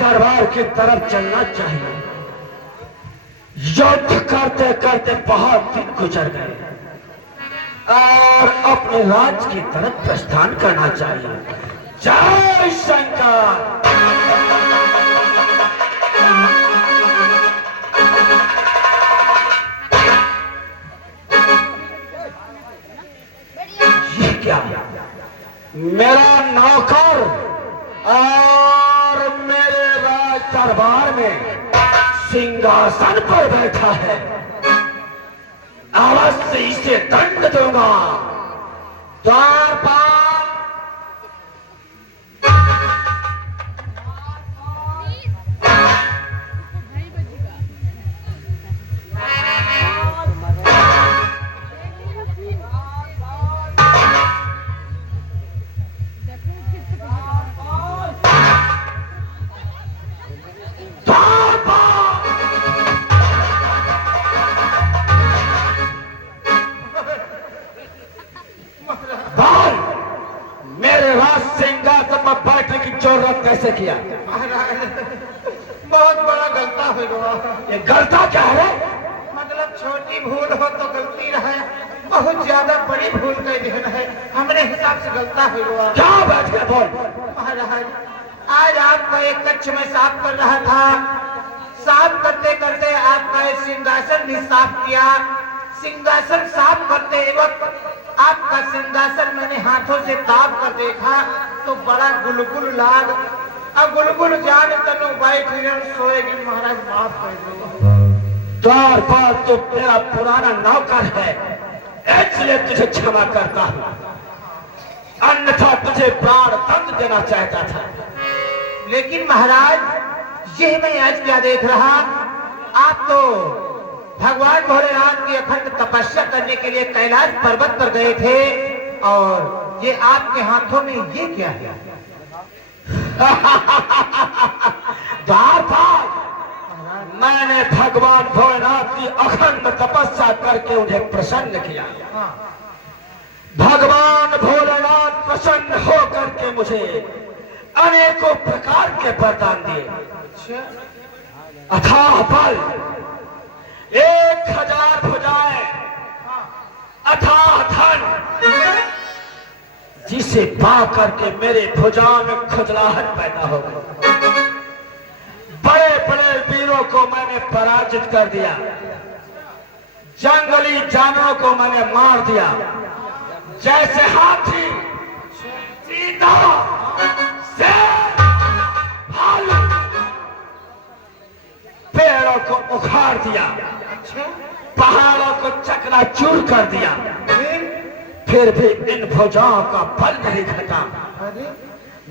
दरबार की तरफ चलना चाहिए। युद्ध करते करते बहुत दिन गुजर गए और अपने राज की तरफ प्रस्थान करना चाहिए। जय शंकर। ये क्या? मेरा नौकर और मेरे राज दरबार में सिंहासन पर बैठा है। अवश्य इसे दंड दूंगा। द्वारपाल जरूरत कैसे किया? बहुत बड़ा गलता हो गया। ये गलता क्या है? मतलब छोटी भूल हो तो गलती रहे, बहुत ज्यादा बड़ी भूल कर देना है। हमने हिसाब से गलता हो गया। क्या बैठ के बोल? महाराज, आज आपका एक कक्ष में साफ कर रहा था। साफ करते करते आपका एक सिंहासन भी साफ किया। सिंहासन साफ करते वक्त आपका सिंहासन मैंने हाथों से दाब कर देखा तो बड़ा गुलगुल लाग। अब गुलगुल जान तनु बैठ सोएगी। महाराज माफ कर दो। द्वारपाल तो तेरा पुराना नौकर है, इसलिए तुझे क्षमा करता हूँ, अन्यथा तुझे प्राण दंड देना चाहता था। लेकिन महाराज, यह मैं आज क्या देख रहा, आप तो भगवान भोलेनाथ की अखंड तपस्या करने के लिए कैलाश पर्वत पर गए थे और ये आपके हाथों में ये क्या है? द्वारपाल, मैंने भगवान भोलेनाथ की अखंड तपस्या करके उन्हें प्रसन्न किया। भगवान भोलेनाथ प्रसन्न होकर के मुझे अनेकों प्रकार के वरदान दिए। अथाह बल, 1000 भुजाएं, अथाह धन, जिसे पा करके मेरे भुजाओं में खुजलाहट पैदा हो गई। बड़े बड़े वीरों को मैंने पराजित कर दिया। जंगली जानवरों को मैंने मार दिया, जैसे हाथी, चीता, शेर, भालू। पेड़ों को उखाड़ दिया, पहाड़ों को चकनाचूर कर दिया। फिर भी इन भुजाओं का बल नहीं घटा।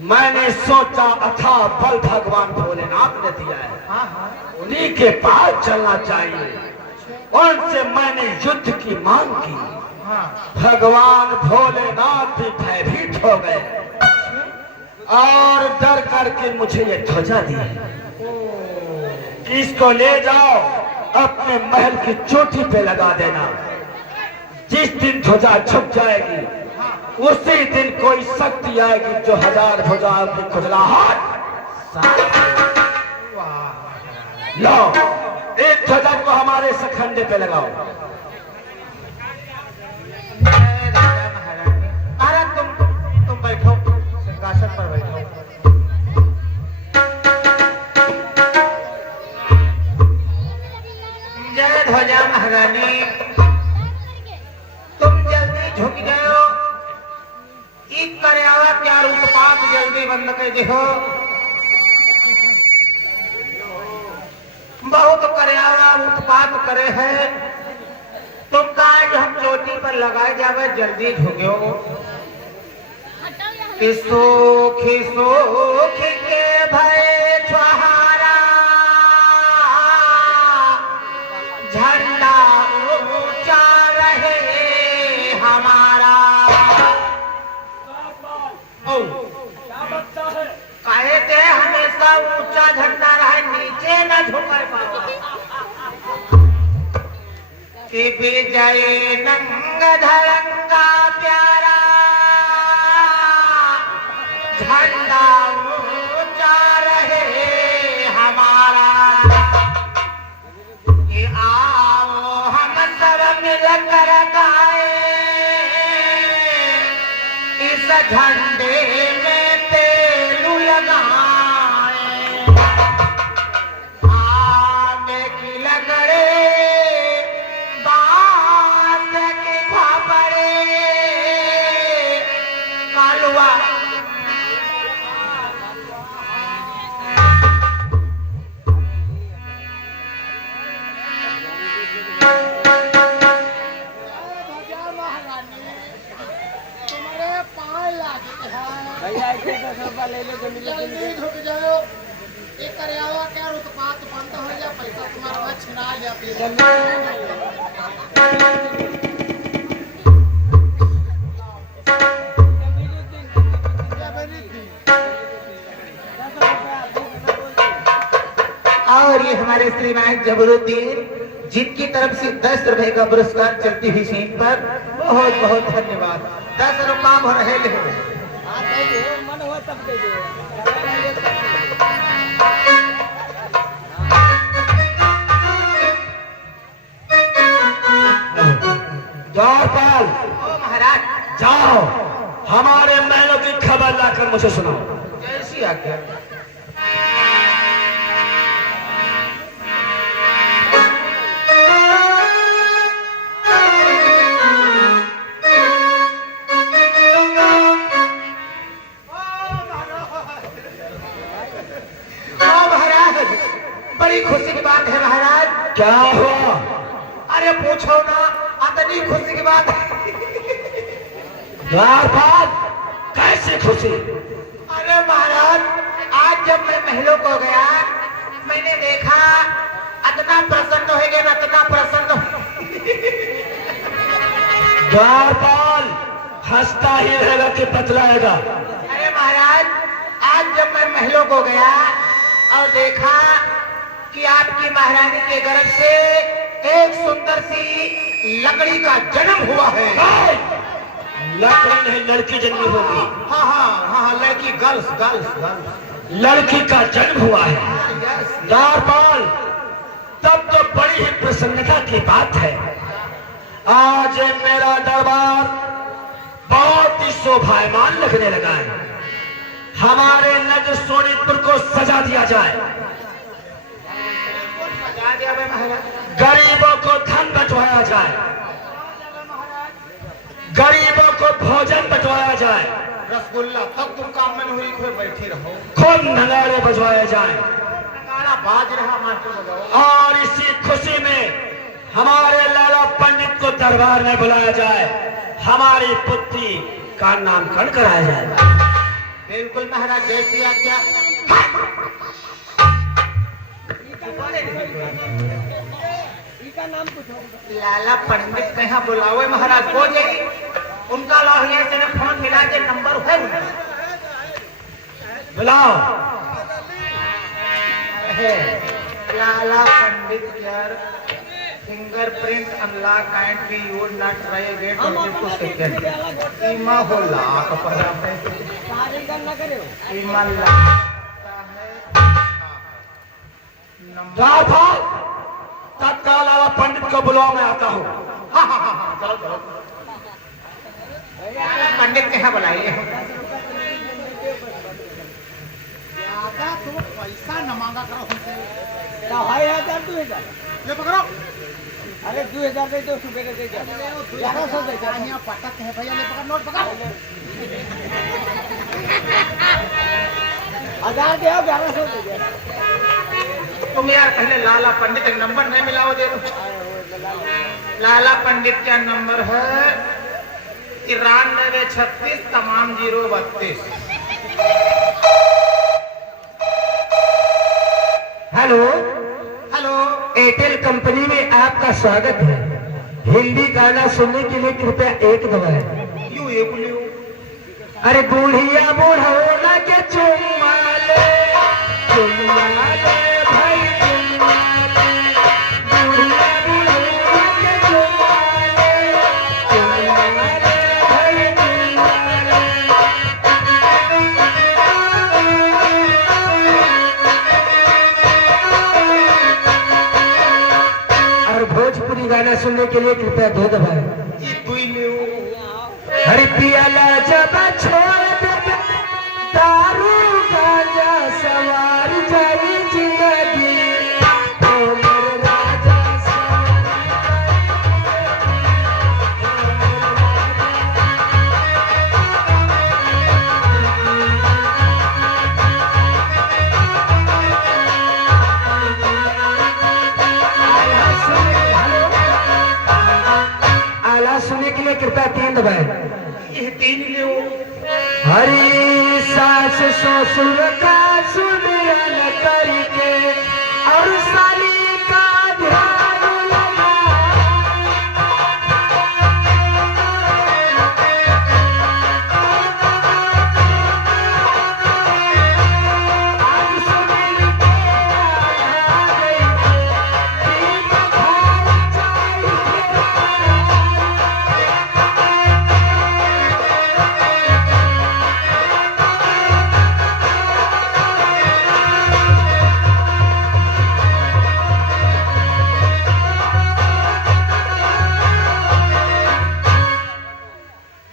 मैंने सोचा अथाह बल भगवान भोलेनाथ ने दिया है, उन्हीं के पास चलना चाहिए। उनसे मैंने युद्ध की मांग की। भगवान भोलेनाथ भी भयभीत हो गए और डर करके मुझे ये ध्वजा दी है कि इसको ले जाओ, अपने महल की चोटी पे लगा देना। जिस दिन ध्वजा छुप जाएगी उसी दिन कोई शक्ति आएगी जो 1000 भुजाओं की खुजलाहट। लो, एक ध्वजा को हमारे सखंडे पे लगाओ। महाराज, तुम बैठो, सिंहासन पर बैठो। जय ध्वजा महारानी, तुम जल्दी झुक जाओ। एक कर्यावा क्या उत्पात जल्दी बंद कर देखो। बहुत कर्यावा उत्पात करे है। तुम कहा जो हम चोटी पर लगाए जावे, जल्दी झुको। कि सोखी सोखी के भय छुहारा, झंडा ऊंचा रहे हमारा। काहे ते हमेशा ऊंचा झंडा रहे, नीचे न झुकर पाओ। कि विजय नंग धरंगा प्यारा, झंडा ऊंचा रहे इस झंडे में तेलू लगाए, आने की लकड़े बांस की फापड़े, कालुआ जल्दी झुक जाओ, ये करयावा क्या उत्पात बंद हो जा, पैसा तुम्हारा वहाँ छिना जाती और ये हमारे श्रीमान जबरुद्दीन जिनकी तरफ से 10 रुपए का पुरस्कार चलती हुई सीट पर बहुत बहुत धन्यवाद। 10 रुपया भर रहे मन हो तब दे दो। जाओ पाल, ओ महाराज, जाओ हमारे महलों की खबर लाकर मुझे सुनाओ। जैसी आज्ञा। बड़ी खुशी की बात है महाराज। क्या हुआ? अरे पूछो ना, इतनी खुशी की बात है। द्वारपाल, कैसी खुशी? अरे महाराज, आज जब मैं महलों को गया, मैंने देखा इतना प्रसन्न हो गया, इतना प्रसन्न। द्वारपाल, हंसता ही रहेगा कि बतलाएगा? अरे महाराज, आज जब मैं महलों को गया और देखा कि आपकी महारानी के गर्भ से एक सुंदर सी लकड़ी का जन्म हुआ है। लड़की नहीं, लड़की जन्मी होगी। हाँ हाँ हाँ, लड़की, गर्ल्स गर्ल्स गर्ल्स, लड़की का जन्म हुआ है। यस। द्वारपाल, तब तो बड़ी ही प्रसन्नता की बात है। आज मेरा दरबार बहुत ही शोभायमान लगने लगा है। हमारे नगर सोनीतपुर को सजा दिया जाए, सजा दिया महाराज। गरीबों को धन बंटवाया जाए, गरीबों को भोजन बंटवाया जाए, रसगुल्ला तब तुम काम में हुई खोए बैठी रहो, खूब नगाड़े बजवाए जाए, गाना बाज रहा मास्टर बजाओ। और इसी खुशी में हमारे लाला पंडित को दरबार में बुलाया जाए, हमारी पुत्री का नामकरण कराया जाए। बिल्कुल महाराज, जैसी आज्ञा। लाला पंडित कहाँ बुलावे महाराज को जाई, उनका लोहिया से ने फोन मिला के नंबर है बुलाओ। लाला पंडित यार, fingerprint unlock and be use not try get 22 second. ईमा हो लाख पर ईमा द्वारपाल, तत्काल लाला पंडित को बुलाओ, मैं आता हूँ। हाँ हाँ हाँ हाँ, चलो चलो। पंडित कहाँ बुलाइए? ज्यादा तुम पैसा न मांगा करो हमसे। 2000 2000 ये पकड़ो। अरे 2000 दे दो, सुबह दे दो, 1100 दे दो। यहाँ पटक है भैया, ले पकड़, नोट पकड़। 1000 दे, 1100 दे दो। तुम यार पहले लाला पंडित का नंबर नहीं मिलाओ दे। लाला पंडित का नंबर है 9336 तमाम 032। हेलो हेलो, एयरटेल कंपनी में आपका स्वागत है। हिंदी गाना सुनने के लिए कृपया 1 दबाएं। यू एक लियो। अरे बूढ़िया बूढ़ा के चुम्मा ले, चुम्मा ले भाई चुम्मा ले, बूढ़िया बूढ़ा के चुम्मा ले, चुम्मा ले भाई चुम्मा ले। और भोजपुरी गाना सुनने के लिए कृपया 2 दबाएं। ये 2 लियो। हरि पियाला जब हरी सास ससुर का सुमिरन करके और साली का ध्यान लगा आज सुमिर के आ गई तीन घर चाहिए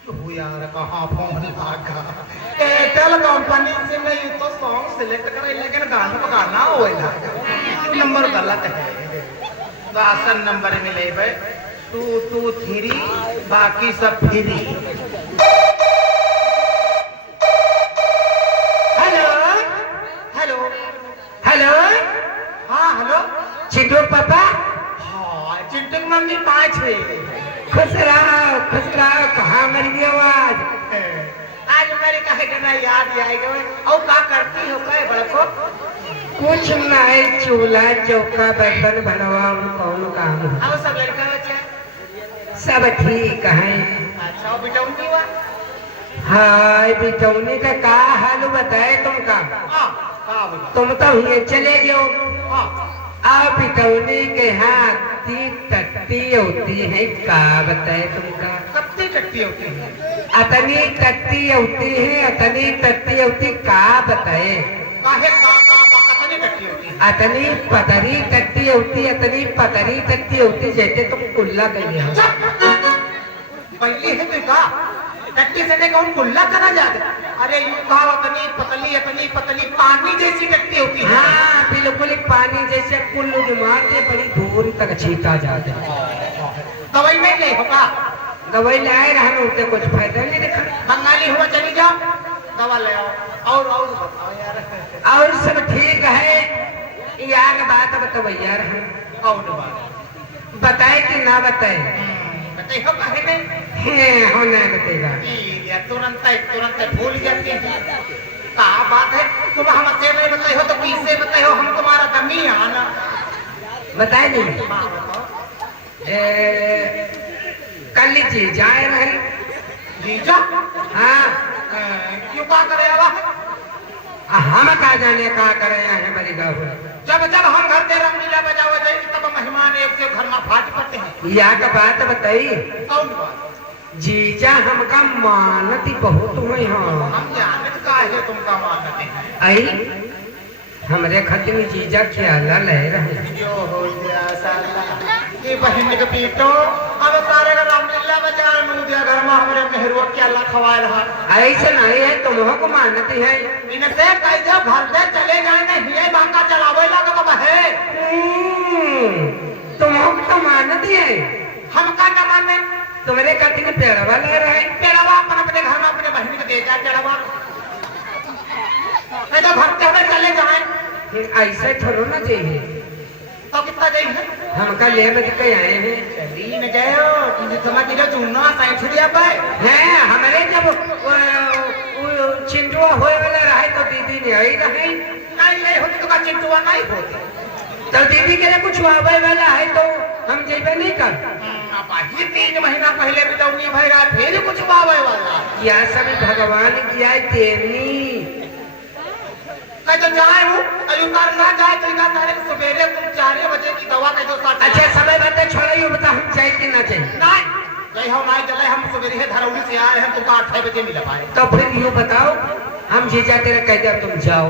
हो यार कहाँ फोन लगा एयरटेल कंपनी से नहीं तो सॉन्ग सिलेक्ट करे लेकिन गाना पकाना होएगा नंबर गलत है तो आसन नंबर मिले बे 223 बाकी सब फ्री हेलो हेलो हेलो हाँ हेलो चिंटू पापा हाँ चिंटू की मम्मी 5 है खुश रहो कहाँ मर गई आवाज आज मेरे कहे कि नहीं याद आएगा और क्या करती हो कहे बड़को कुछ नहीं चूल्हा चौका बर्तन भरवा कौन काम है? अब सब लड़का बच्चा सब ठीक है अच्छा और बिटौनी हुआ हाय बिटौनी का क्या हाल बताए तुमका हाँ हाँ बोला तुम तो ये चले गयो हाँ आप बिटौनी के हाथ टट्टी होती है का बताए तुमका कत्ती टट्टी होती है अतनी टट्टी होती है अतनी टट्टी होती का बताए काहे का कतनी टट्टी होती है अतनी पतरी टट्टी होती अतनी पतरी टट्टी होती जैसे तुम कुल्ला कहिए हो पहली है तो का टट्टी से ने कौन कुल्ला करा जाता अरे यूं कहा अतनी पतली पानी जैसी टट्टी होती है हाँ बिल्कुल पानी जैसे कुल्लू बीमार के बड़ी दूर तक छीटा जाता है दवाई में नहीं होगा दवाई लाए रहने उसे कुछ फायदा नहीं दिखा बंगाली हुआ चली जाओ दवा ले आओ और बताओ यार और सब ठीक है यार बात बताओ यार कौन बात बताए कि ना बताए बताइए कहे नहीं होना बतेगा या तुरंत भूल जाते हैं क्या बात है तुम हमसे नहीं बताए हो तो किससे बताए हो हम तुम्हारा कमी आना बताए नहीं कल जी जाए रहे जीजा हाँ क्यों क्या करे अब हम कहा जाने कहा करे हैं हमारी गाँव जब जब हम घर के रंगीला बजावे जाएंगे तब मेहमान एक से घर में फाट पड़ते हैं या का बात बताई कौन बात जीजा हमका मानती बहुत हुई हाँ हम जानत का है तुमका मानते हैं आई हमरे खतनी जीजा ख्याल ले रहे जो हो गया साला ये बहन के पीटो अब सारे का रामलीला बजा नू दिया घर में हमरे मेहरुआ के अल्लाह खवाए रहा ऐसे नहीं है तुम को मानती है इनसे कैसे घर से चले जाए नहीं ये बांका चलावे लगा तो है तुम तो मानती है हम का न माने तुम्हारे खतनी पेड़वा ले रहे पेड़वा अपने घर में अपने बहन को दे जा पेड़वा नहीं तो भक्ते हुए चले जाए ऐसे थोड़ा ना चाहिए तो कितना चाहिए हमका ले मत के आए हैं चली न गयो तुझे समझ लो चुनना साइड दिया पाए हैं हमारे जब चिंटुआ होए वाला रहे तो दीदी ने आई रहे नहीं होती तो का चिंटुआ नहीं होती तो दीदी के लिए कुछ आवे वाला है तो हम जेबे नहीं कर ये 3 महीना पहले बिटौनी भाई रहा फिर कुछ बावे वाला क्या सब भगवान किया है तेरी मैं तो जाए हूँ अभी कर ना जाए तो इनका तारीख सवेरे 4 बजे की दवा का जो साथ अच्छा समय बातें छोड़ो बता हम चाहिए कि ना चाहिए नहीं जय हो नहीं चले हम सवेरे है धरौली से आए हैं तुमको 8 बजे मिल पाए तो फिर यूँ बताओ हम जीजा तेरा कहते हैं तुम जाओ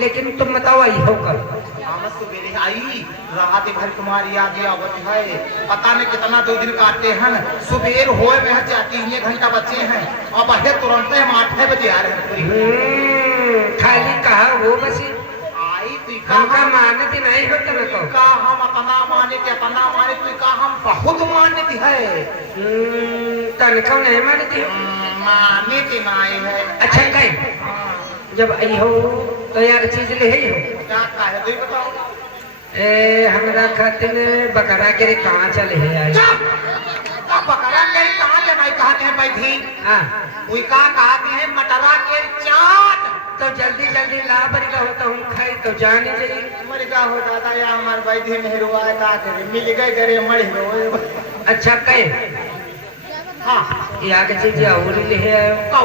लेकिन तुम बताओ आई हो कल हम सवेरे आई रात भर तुम्हारी याद आवत है पता नहीं कितना 2 दिन काटते हैं सुबेर होए में जाती 3 घंटा बचे हैं और बहे तुरंत हम 8 बजे आ रहे हैं खाली कहा वो बस आई तू हमका मानती नहीं हो तुम को का हम अपना माने तू का हम बहुत मानती है तनखा नहीं मानती माने के नाई है अच्छा कहीं जब आई हो तो यार चीज ले ही हो क्या कहे तू बताओ ए हमरा खातिर बकरा के कहाँ चले है आई का बकरा के कहां जाना कहां है बैठी हाँ उइका कहते हैं मटरा के चाट। तो जल्दी जल्दी ला बरिका होता हूँ खाई तो जाने चाहिए। मर का हो दादा या हमार बैठी में रुआ का करे मिल गए करे मर हो। अच्छा कहे हाँ यहाँ के चीज और ले आयो कौ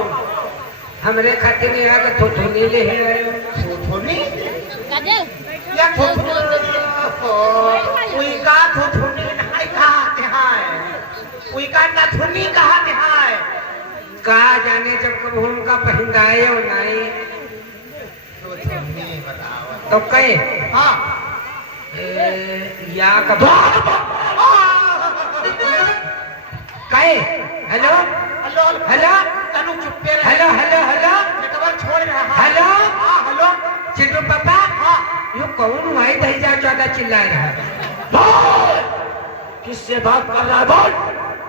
हमरे खाते में यहाँ का थोथोनी ले आयो। थोथोनी या थोथोनी उइका थोथोनी नहीं कहते हैं उइका नथुनी कहते हैं। कहा जाने जब कब उनका पहनाए हो नहीं थोथोनी बताओ तो कहे हाँ या कब कहे हेलो हेलो हेलो तनु चुप्पे रहे हेलो हेलो हेलो नेटवर्क छोड़ रहा है। हेलो हाँ हेलो चिंटू पापा हाँ यू कौन भाई दही जा ज्यादा चिल्ला रहा है। बोल किससे बात कर रहा है बोल।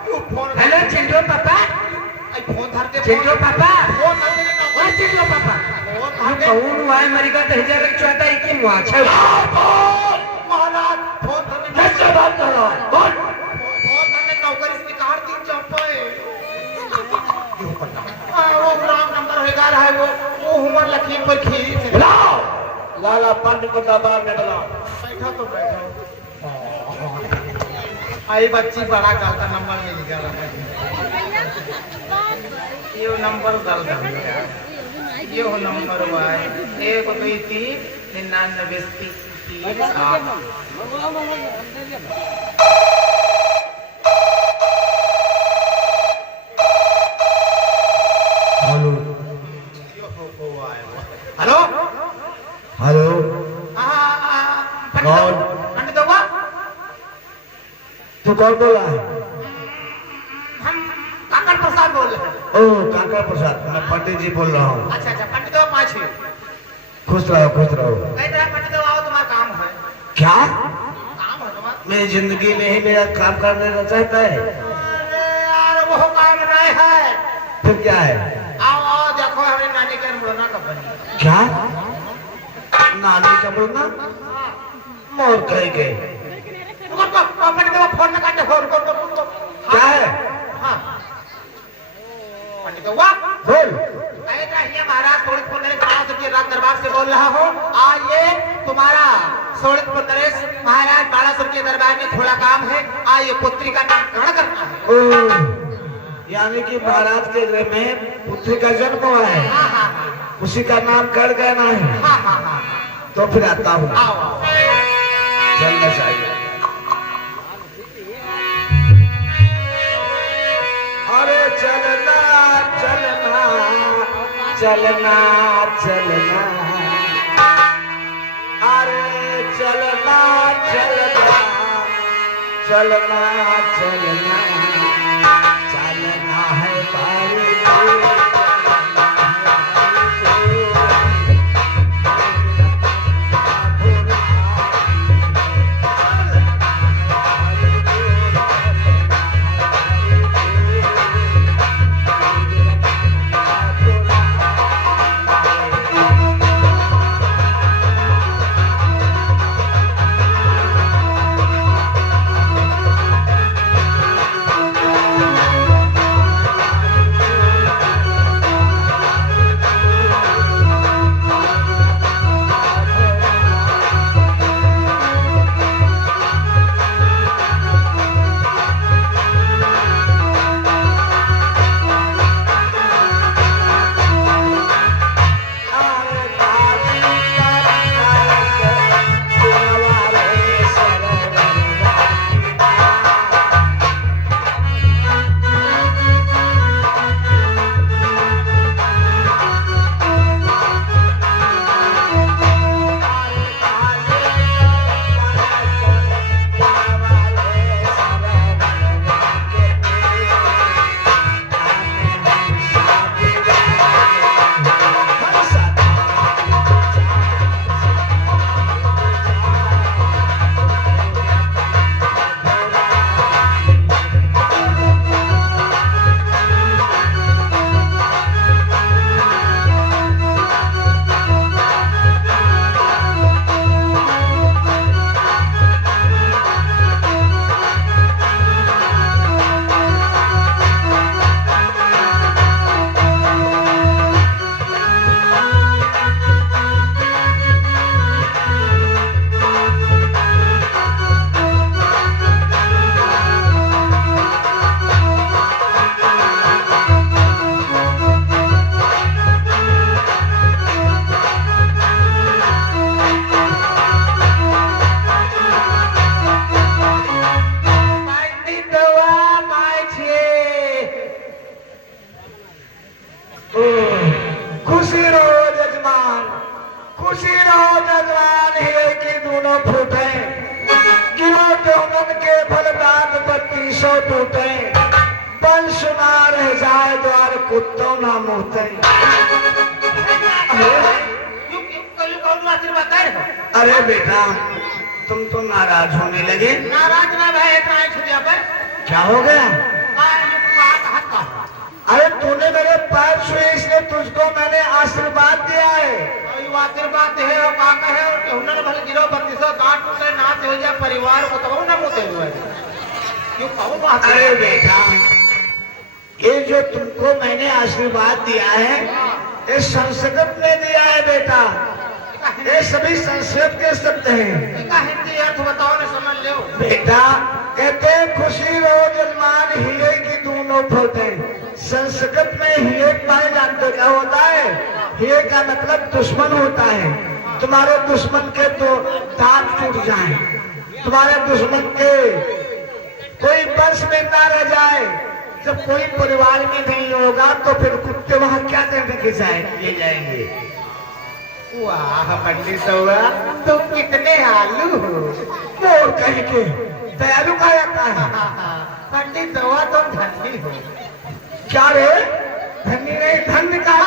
तू फोन हेलो चिंटू पापा आई फोन धरते चिंटू पापा फोन धरते ना ओ चिंटू पापा फोन यू धरते कौन भाई मरी का दही जा ज्यादा की मुआ छे। महाराज फोन धरते किससे बात कर रहा है बोल। फोन धरते नौकरी से निकाल दी चंपे वो ग्राम नंबर होगा रहा है वो हुमर लखीमपुर खीरी से बुलाओ लाला पंडित को दरबार में बुलाओ। बैठो तो बैठो आई बच्ची बड़ा गलत नंबर मिल गया ये नंबर गलत ये हो नंबर हुआ है 1 2 3 99 हेलो हेलो कौन पंडित बाबा तू कौन बोल रहा है। हम काकड़ प्रसाद बोल रहे हैं। ओ काका प्रसाद मैं पंडित जी बोल रहा हूँ। अच्छा अच्छा पंडित बाबा पाछे खुश रहो खुश रहो। कई तरह पंडित बाबा आओ तुम्हारा काम है। क्या काम है तुम्हारा। मेरी जिंदगी में ही मेरा काम करने का चाहता है। अरे यार वो काम नहीं है। फिर क्या है। आओ आओ देखो हमारे नानी के मुड़ना कब बनी। क्या नानी का बोलना मोर कह गए। पंडित बाबा फोन में काटे फोन को क्या है हाँ पंडित बाबा बोल। महाराज सोलितपुर नरेश महाराज के राज दरबार से बोल रहा हूँ। आइए तुम्हारा सोलितपुर नरेश महाराज 1200 के दरबार में थोड़ा काम है। आइए पुत्री का नामकरण करना है। ओ यानी कि महाराज के घर में पुत्री का जन्म हुआ है। हाँ हाँ हाँ उसी का नाम कर देना है। हाँ हाँ हाँ तो फिर आता हूँ आओ आओ चलना चाहिए। अरे चलना चलना चलना चलना अरे चलना चलना चलना चलना चलना है बारी खुशी रहो जजमान हीरे की दोनों फूटे, गिरो देवगन के भलदान 3200 टूटे, बंश ना रह जाए द्वार कुत्तों ना मोहते। अरे बेटा तुम तो नाराज होने लगे। नाराज ना भाई इतना छुड़िया पर क्या हो गया? अरे तूने मेरे पैर छुए इसलिए तुझको मैंने आशीर्वाद दिया है। आशीर्वाद है और का है और हुनर भले गिरो 3200 काट टूटे नाच हो जा परिवार को तो ना मोते हुए क्यों कहूं बात। अरे बेटा ये जो तुमको मैंने आशीर्वाद दिया है ये संस्कृत में दिया है बेटा, ये सभी संस्कृत के शब्द हैं। इसका हिंदी अर्थ बताओ ना समझ लो। बेटा कहते हैं खुशी रहो जजमान हीरे की दोनों फूटे। संस्कृत में हीरे पाए जानते क्या होता है? हीरे का मतलब दुश्मन होता है। तुम्हारे दुश्मन के तो दांत टूट जाए, तुम्हारे दुश्मन के कोई वंश में ना रह जाए, जब कोई परिवार में नहीं होगा तो फिर कुत्ते वहां क्या करने के ले जाएंगे। वाह पंडित हुआ तुम कितने आलू हो। मोर कह के दयालु का जाता है। पंडित हुआ तुम धनी हो। क्या रे? धनी नहीं धन्य का है।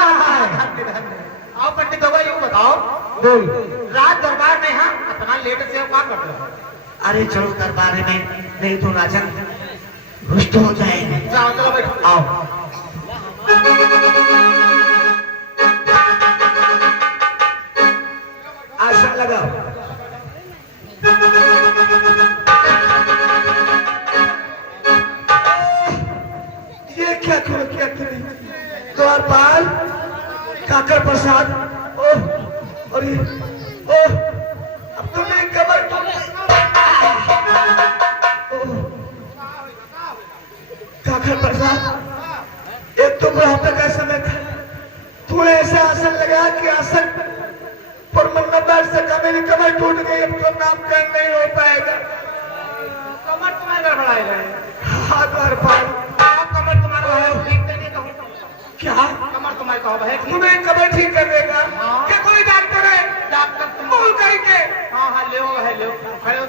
आओ पंडित हुआ यूँ बताओ, बोल। रात दरबार में हाँ अपना लेट से क्या कर रहे हो? अरे चलो दरबार में, नहीं तो राजन रुष्ट हो जाएंगे। जाओ चलो बैठो। आओ। आसन लगाओ। ये क्या करो क्या करें? द्वारपाल काकर प्रसाद ओह और ये ओह अब तो मेरी कमर काकर प्रसाद एक तो बुढ़ापे का समय था, तूने ऐसे आसन लगा कि आसन पर मन न बैठ सका, मेरी कमर टूट गई, अब तो नामकरण नहीं हो पाएगा। कमर तुम्हारे गड़बड़ाए गए। हाँ द्वारपाल कमर तुम्हारा ठीक नहीं कहूँ क्या? कमर तुम्हारे कहो भाई तुम्हें कमर ठीक कर देगा? हाँ। क्या कोई डॉक्टर है? डॉक्टर तुम बोल करके। हाँ हाँ ले खड़े हो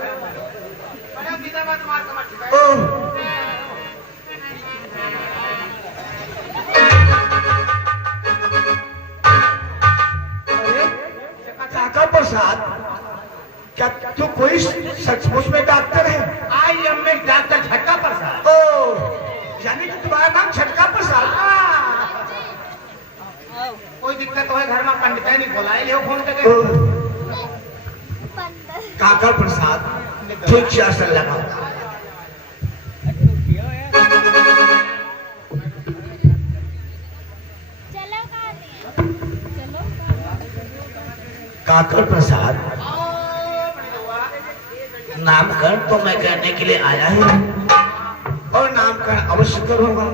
सीधा बात तुम्हारा कमर ठीक है। ओह काका प्रसाद क्या तू कोई सचमुच में डॉक्टर है? आई एम ए डॉक्टर झटका प्रसाद। ओ यानी कि तुम्हारा नाम झटका प्रसाद। कोई दिक्कत हो घर में पंडित है नहीं बोला ले फोन करके। ओ, काका प्रसाद ठीक से आसन लगाओ। काकर प्रसाद नामकरण तो मैं करने के लिए आया हूँ और नामकरण अवश्य करूंगा,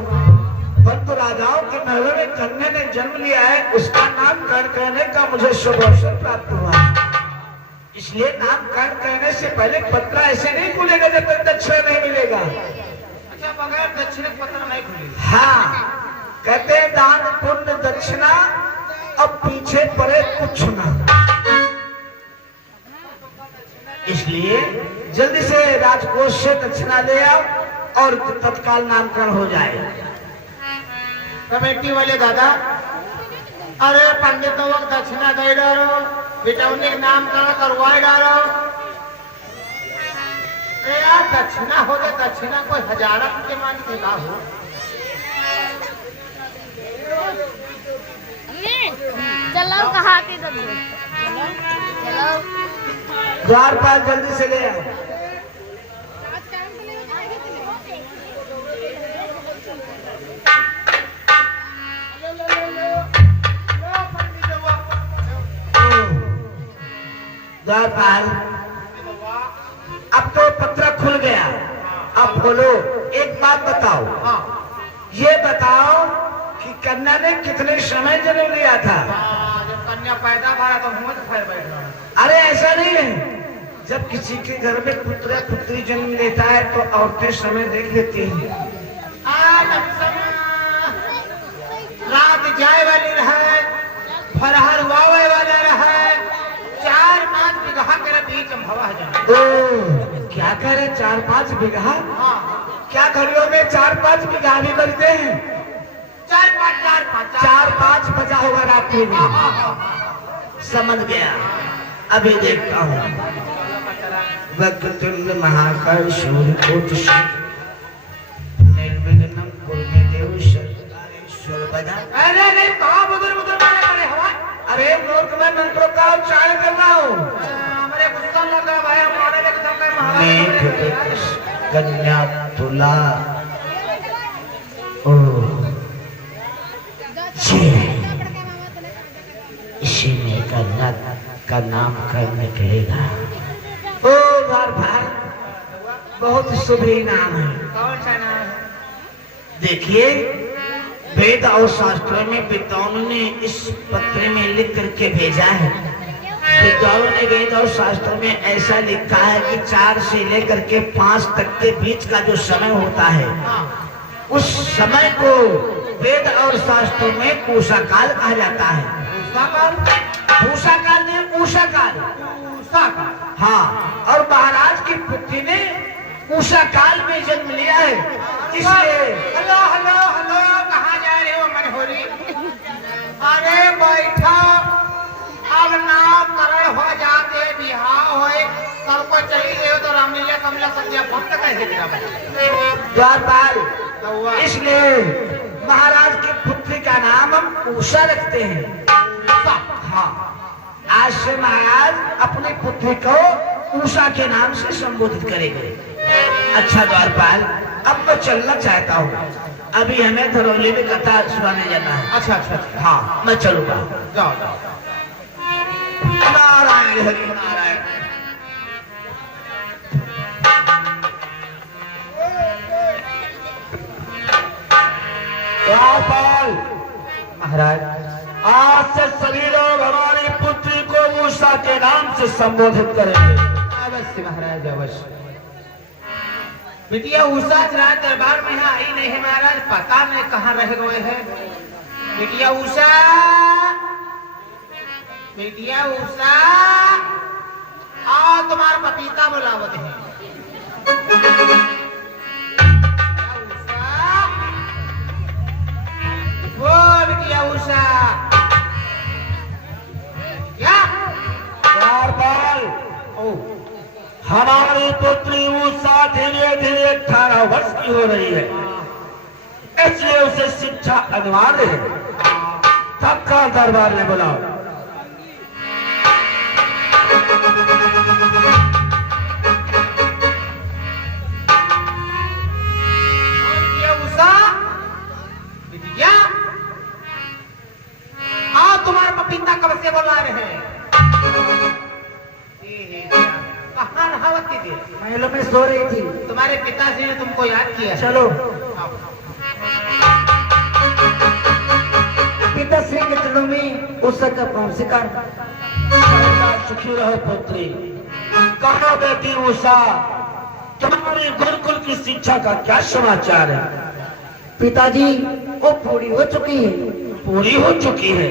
परंतु राजाओं के महलों में कन्या ने जन्म लिया है, उसका नामकरण करने का मुझे शुभ अवसर प्राप्त हुआ है। इसलिए नामकरण करने से पहले पत्र ऐसे नहीं खुलेगा जब तक दक्षिणा नहीं मिलेगा। अच्छा बगैर दक्षिण पत्र नहीं खुलेगा? हाँ कहते हैं दान पुण्य दक्षिणा अब पीछे पड़े कुछ ना, इसलिए जल्दी से राजकोष से दक्षिणा ले आओ और तत्काल नामकरण हो जाए। कमेटी वाले दादा अरे पंडित वक्त दक्षिणा दे डालो, बिटौनी नामकरण करवाए डालो। यार दक्षिणा हो गया, दक्षिणा कोई 1000 के मान के का हो। चलो कहा के दो चलो द्वारपाल जल्दी से ले आओ। द्वारपाल अब तो पत्र खुल गया, अब बोलो एक बात बताओ। हाँ ये बताओ कि कन्या ने कितने समय जन्म लिया था? जब कन्या पैदा भरा तो मुंह से बैठ रहा। अरे ऐसा नहीं है, जब किसी के घर में पुत्र या पुत्री जन्म लेता है तो औरतें समय देख लेती हैं। रात जाए वाली रहे, फरहर वावे वाले रहे, क्या कह रहे 4-5 बीघा? क्या घड़ियों में 4-5 बीघा भी करते हैं? 4-5 बजा होगा रात्रि में। समझ गया, अभी देखता हूँ। वक्रतुंड महाकाय सूर्यकोटि निर्विघ्नं कुरु देव सर्वदा बजा। अरे नहीं, कहाँ बुदर मारे अरे हवा? अरे मूर्ख, मैं मंत्रों का उच्चारण कर रहा हूँ। हमारे गुस्सा लगा भाई, हम मारे लेके चल गए मेघ कन्या तुला ओ इसी में कन्या का नाम करने कहेगा। ओ बार भाई, बहुत शुभ नाम है। कौन सा नाम? देखिए, वेद और शास्त्रों में विद्वानों ने इस पत्र में लिख करके भेजा है। विद्वानों ने वेद और शास्त्रों में ऐसा लिखा है कि 4 से लेकर के 5 तक के बीच का जो समय होता है, उस समय को वेद और शास्त्रों में पूषा काल कहा जाता है। पूषा काल नहीं, उषा काल। हाँ, और महाराज की पुत्री ने उषा काल में जन्म लिया है, इसलिए। हेलो हेलो हेलो, कहाँ जा रहे हो मनहोरी? अरे बैठा, अब नामकरण हो जाते, बिहार होए, सबको चली गए तो रामलीला कमला संध्या भक्त कैसे गिरा? द्वारपाल, इसलिए महाराज की पुत्री का नाम हम उषा रखते हैं। हाँ, आज से महाराज अपनी पुत्री को उषा के नाम से संबोधित करेंगे। अच्छा द्वारपाल, अब मैं चलना चाहता हूँ, अभी हमें धरौली में कथा सुनाने जाना है। अच्छा अच्छा, हाँ, मैं चलूंगा। जाओ जाओ। नारायण हरि नारायण। द्वारपाल महाराज, आज से सभी लोग हमारी पुत्री को उषा के नाम से संबोधित करेंगे। अवश्य महाराज, अवश्य। बिटिया उषा राज दरबार में आई नहीं है महाराज, पता नहीं कहाँ रह गए हैं। बिटिया उषा, बिटिया उषा, आओ, तुम्हारा पपीता बुलावत है। वो बिटिया उषा, क्या? द्वारपाल, हमारी पुत्री उषा धीरे धीरे 18 वर्ष की हो रही है, इसलिए उसे शिक्षा अनिवार्य है। तत्काल दरबार में बुलाओ। बिटिया उषा, बिटिया, आओ, तुम्हारा पपीता कब से बुला रहे हैं? कहाँ नहावती थी? महलों में सो रही थी। तुम्हारे पिताजी ने तुमको याद किया। चलो, आओ। पिताश्री के चरणों में उषा का नमस्कार। सुखी रहो पुत्री। कहो बेटी उषा, तुम्हारी गुरुकुल की शिक्षा का क्या समाचार है? पिताजी, वो पूरी हो चुकी है। पूरी हो चुकी है।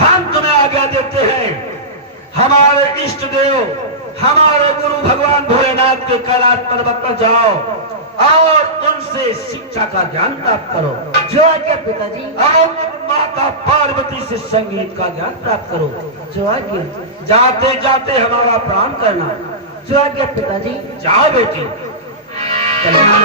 हम तुम्हें आज्ञा देते हैं, हमारे इष्ट देव, हमारे गुरु भगवान भोलेनाथ के कैलाश पर्वत पर जाओ और उनसे शिक्षा का ज्ञान प्राप्त करो। जो आज्ञा पिताजी। और माता पार्वती से संगीत का ज्ञान प्राप्त करो। जो आज्ञा। जाते जाते हमारा प्राण करना। जो आज्ञा पिताजी। जाओ बेटी, चलना।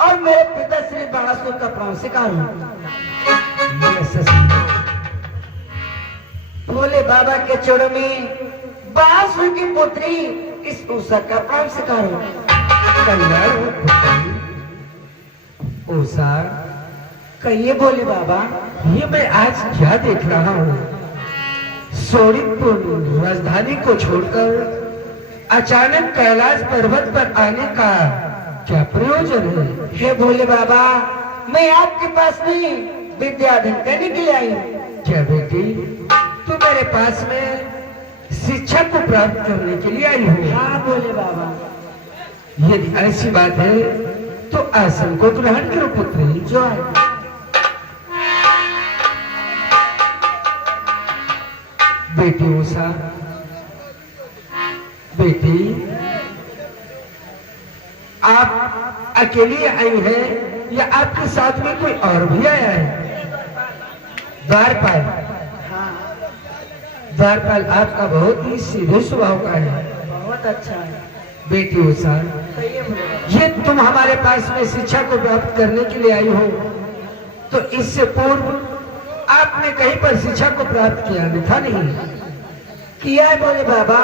और मेरे पिता श्री बाणासुर का प्राण शिकार हूँ। भोले बाबा के चरणों में बासु की पुत्री इस उषा का प्राण शिकार हो। कल्याण हो पुत्री। उषा, कहिए भोले बाबा। ये मैं आज क्या देख रहा हूँ? सोनितपुर राजधानी को छोड़कर अचानक कैलाश पर्वत पर आने का क्या प्रयोजन है? हे भोले बाबा, मैं आपके पास नहीं विद्याधन करने के लिए आई हूँ। क्या बेटी, तू मेरे पास में शिक्षा को प्राप्त करने के लिए आई हो? हाँ भोले बाबा। यदि ऐसी बात है तो आसन को ग्रहण करो पुत्री। जो है बेटी उषा, बेटी आप अकेली आई हैं या आपके साथ में कोई और भी आया है? द्वारपाल, द्वारपाल आपका बहुत ही सीधे स्वभाव का है। बहुत अच्छा है। बेटी उषा, कहिए भोले बाबा। ये तुम हमारे पास में शिक्षा को प्राप्त करने के लिए आई हो, तो इससे पूर्व आपने कहीं पर शिक्षा को प्राप्त किया था नहीं? किया है भोले बाबा,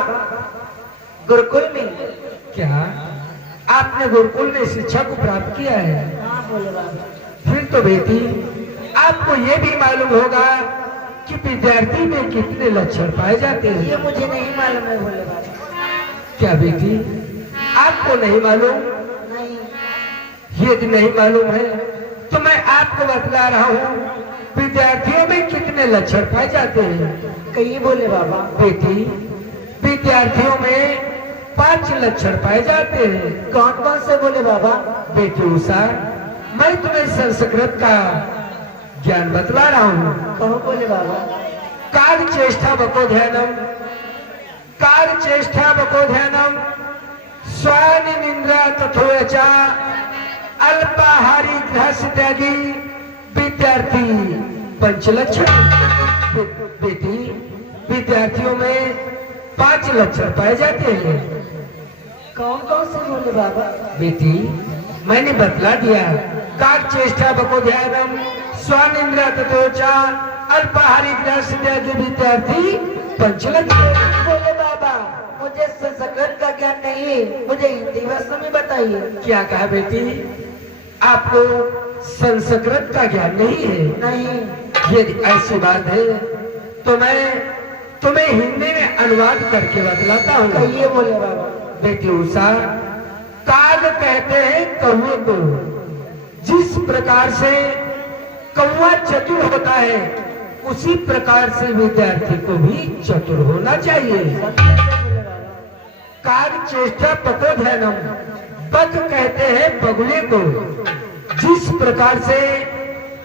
गुरुकुल में। क्या आपने गुरुकुल में शिक्षा को प्राप्त किया है? हाँ भोले बाबा। फिर तो बेटी आपको ये भी मालूम होगा कि विद्यार्थी में कितने लक्षण पाए जाते ये हैं। मुझे नहीं मालूम है भोले बाबा। क्या बेटी आपको नहीं मालूम? नहीं। यदि नहीं मालूम है तो मैं आपको बतला रहा हूँ विद्यार्थियों में कितने लक्षण पाए जाते हैं। कहिए भोले बाबा। बेटी विद्यार्थियों में 5 लक्षण पाए जाते हैं। कौन कौन से भोले बाबा? बेटी उषा, मैं तुम्हें संस्कृत का ज्ञान बतला रहा हूँ। कहो भोले बाबा। कार्य चेष्टा बको ध्यानम, कार्य चेष्टा बको ध्यानम, स्वानि निंद्रा तथोयचा, अल्पाहारी ग्रहस्य त्यागी विद्यार्थी पंचलक्षण। बेटी विद्यार्थियों में 5 लक्षण पाए जाते हैं। कौन कौन से भोले बाबा? बेटी मैंने बतला दिया, कार्य चेष्टा बको ध्यानम, स्वानिंद्रा तथोचा, अल्पाहारी ग्रहस्य त्यागी विद्यार्थी पंचलक्षण। भोले बाबा, मुझे संस्कृत का ज्ञान नहीं है, मुझे हिंदी भाषा में बताइए। क्या कहा बेटी, आपको संस्कृत का ज्ञान नहीं है? नहीं। यदि ऐसी बात है तो मैं तुम्हें हिंदी में अनुवाद करके बतलाता हूँ। कहिए भोले बाबा। बेटी उषा, काग कहते हैं कौवे को। जिस प्रकार से कौवा चतुर होता है उसी प्रकार से विद्यार्थी को भी चतुर होना चाहिए। कार्य चेष्टा पको ध्यानम, बग कहते हैं बगुले को। जिस प्रकार से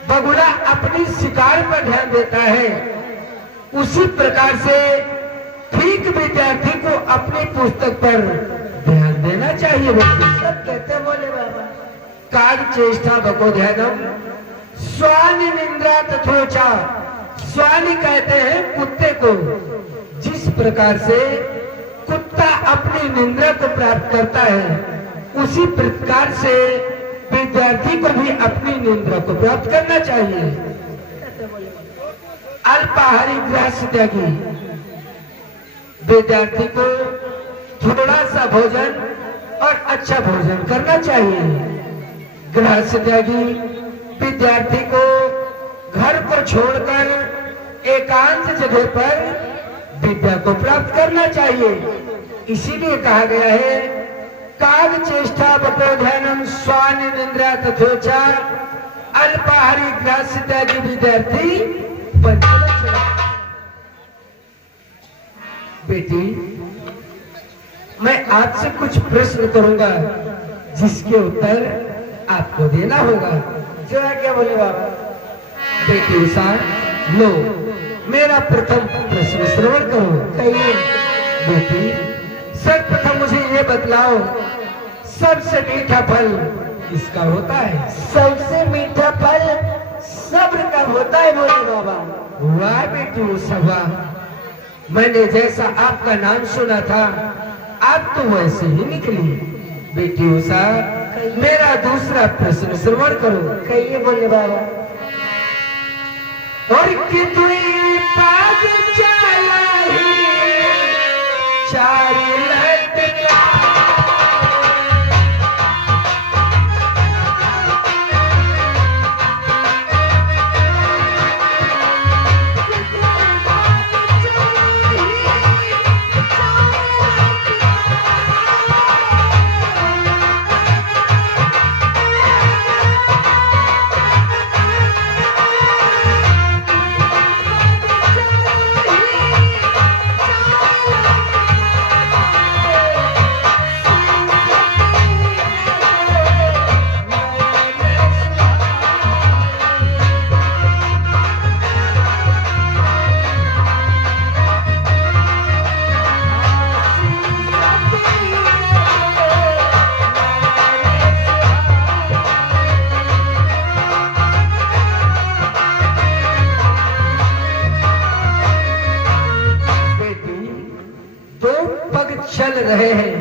बगुला अपनी शिकार पर ध्यान देता है उसी प्रकार से ठीक विद्यार्थी को अपनी पुस्तक पर ध्यान देना चाहिए। सब कहते हैं भोले बाबा। कार्य चेष्टा बको ध्यानम, स्वानि निंद्रा तथोचा, स्वानि कहते हैं कुत्ते को। जिस प्रकार से कुत्ता अपनी निंद्रा को प्राप्त करता है उसी प्रकार से विद्यार्थी को भी अपनी निंद्रा को प्राप्त करना चाहिए। अल्पाहारी ग्रहस्य त्यागी, विद्यार्थी को थोड़ा सा भोजन और अच्छा भोजन करना चाहिए। गृहस्य त्यागी, विद्यार्थी को घर को छोड़कर एकांत जगह पर विद्या को प्राप्त करना चाहिए। इसीलिए कहा गया है काग चेष्टा बको ध्यानम, स्वानि निंद्रा तथोचा, अल्पाहारी ग्रहस्य त्यागी विद्यार्थी पंचलक्षण। बेटी मैं आपसे कुछ प्रश्न करूंगा जिसके उत्तर आपको देना होगा। जो है क्या भोले बाबा? बेटी उषा, लो मेरा प्रथम प्रश्न श्रवण करो। कहिए। बेटी सर्वप्रथम मुझे ये बतलाओ, सबसे मीठा फल किसका होता है? सबसे मीठा फल सब्र का होता है भोले बाबा। वाह बेटी उषा, वाह। मैंने जैसा आपका नाम सुना था आप तो वैसे ही निकली। बेटी उषा, मेरा दूसरा प्रश्न श्रवण करो। कहिए भोले बाबा। और कि तुई पाग चला ही चारी लटका चल रहे हैं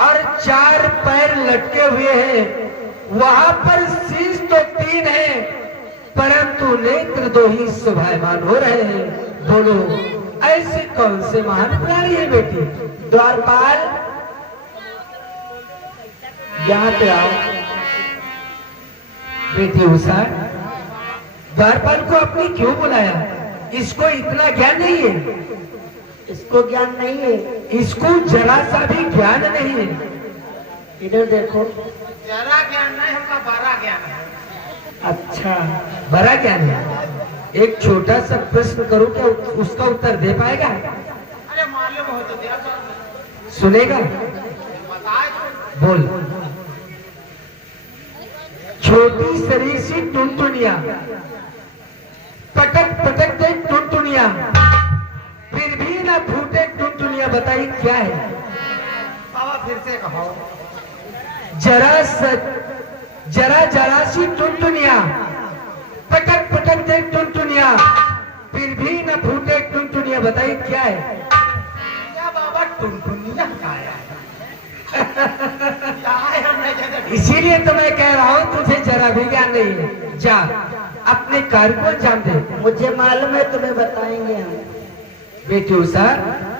और 4 पैर लटके हुए हैं। वहां पर शीश तो 3 है परंतु नेत्र 2 ही शोभायमान हो रहे हैं। बोलो ऐसे कौन से महान प्राणी है बेटी? द्वारपाल यहाँ पे आओ। बेटी उषा, द्वारपाल को आपने क्यों बुलाया? इसको इतना ज्ञान नहीं है। इसको ज्ञान नहीं है, इसको जरा सा भी ज्ञान नहीं है। इधर देखो। जरा ज्ञान नहीं, हमका बड़ा ज्ञान है। अच्छा, बड़ा ज्ञान है। एक छोटा सा प्रश्न करो, क्या उसका उत्तर दे पाएगा? अरे मालूम हो तो दिया तो सुनेगा? बताए तो। बोल। छोटी शरीर सी टुनटुनिया, पटक पटक दे टुनटुनिया, फिर भी ना फूटे टुनटुनिया। बताइए क्या है? बाबा फिर से कहो। जरा जरा सी टुनटुनिया, पटक पटक दे टुनटुनिया, फिर भी न फूटे टुनटुनिया। बताइए क्या है? क्या बाबा टुनटुनिया क्या है? क्या है हमने जगह? इसीलिए तो मैं कह रहा हूँ तुझे जरा भी ज्ञान नहीं है। जा अपने कार्य को अंजाम दे। मुझे मालूम है, तुम्हें बताएंगे हम। बेटी उषा,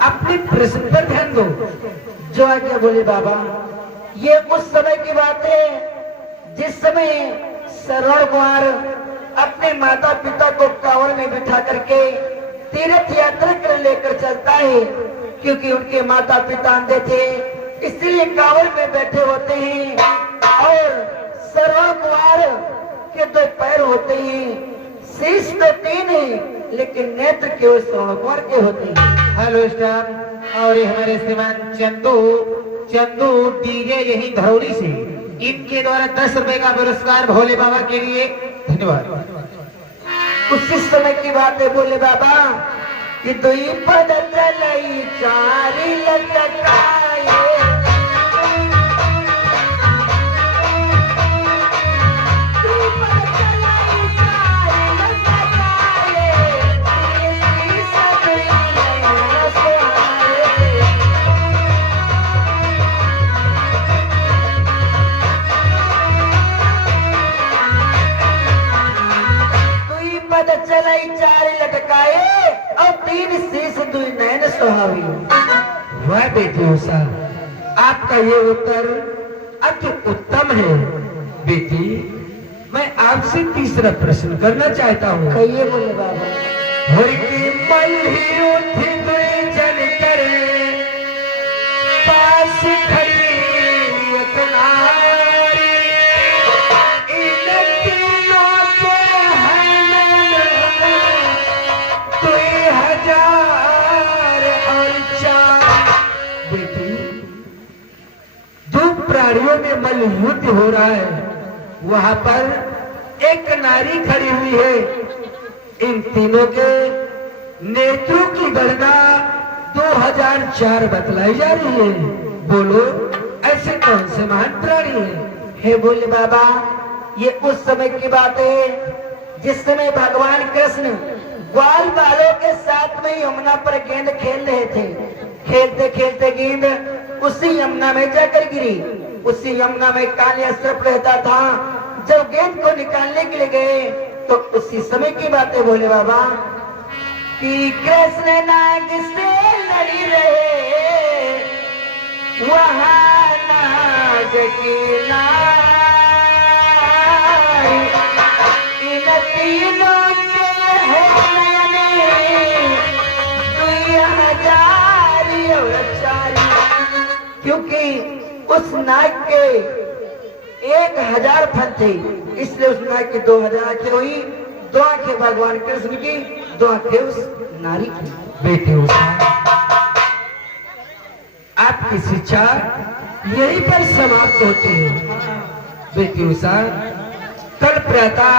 अपने प्रश्न पर ध्यान दो। जो आज्ञा बोले बाबा। ये उस समय की बात है जिस समय श्रवण कुमार अपने माता पिता को कांवड़ में बिठा करके तीर्थ यात्रा कर लेकर चलता है। क्योंकि उनके माता पिता अंधे थे, इसलिए कांवड़ में बैठे होते हैं। और श्रवण कुमार के 2 पैर होते हैं, शीश तो 3 है लेकिन नेत्र केवल श्रवण कुमार के होते हैं। हेलो स्टाफ, और ये हमारे श्रीमान चंदू डीजे यही धरौली से, इनके द्वारा 10 रुपए का पुरस्कार भोले बाबा के लिए। धन्यवाद। उसी समय की बात है बोले बाबा कि 2 पद चलई 4 लटकाए। चलाई 4 लटकाए और 3 शीश 2 नैन सुहावी। वह बेटी उषा, आपका ये उत्तर अति उत्तम है। बेटी, मैं आपसे तीसरा प्रश्न करना चाहता हूँ। कहिए बोले बाबा। होई की मल्ही उठी 2 जन करे, पास खड़ी एक नारी, इन तीनों के है 2000 और 4। बेटी, 2 प्राणियों में मल्ल युद्ध हो रहा है। वहां पर एक नारी खड़ी हुई है। इन तीनों के नेत्रों की गणना 2004 बतलाई जा रही है। बोलो ऐसे कौन से महान प्राणी हैं? हे बोले बाबा, ये उस समय की बात है जिस समय भगवान कृष्ण ग्वाल बालों के साथ में यमुना पर गेंद खेल रहे थे। खेलते खेलते गेंद उसी यमुना में जाकर गिरी। उसी यमुना में कालिया सर्प रहता था। जब गेंद को निकालने के लिए गए तो उसी समय की बातें बोले बाबा कि कृष्ण नाग से लड़ी रहे वहाँ नाग की नारी इन तीनों के है नयने 2000 और 4 क्योंकि उस नाग के 1000 फन थे इसलिए उस नाग की 2000 आंखें हुई 2 आंखें भगवान कृष्ण की 2 आंखें उस नारी की। बेटे उषा, आपकी शिक्षा यहीं पर समाप्त होती है। बेटी उषा, कल प्रातः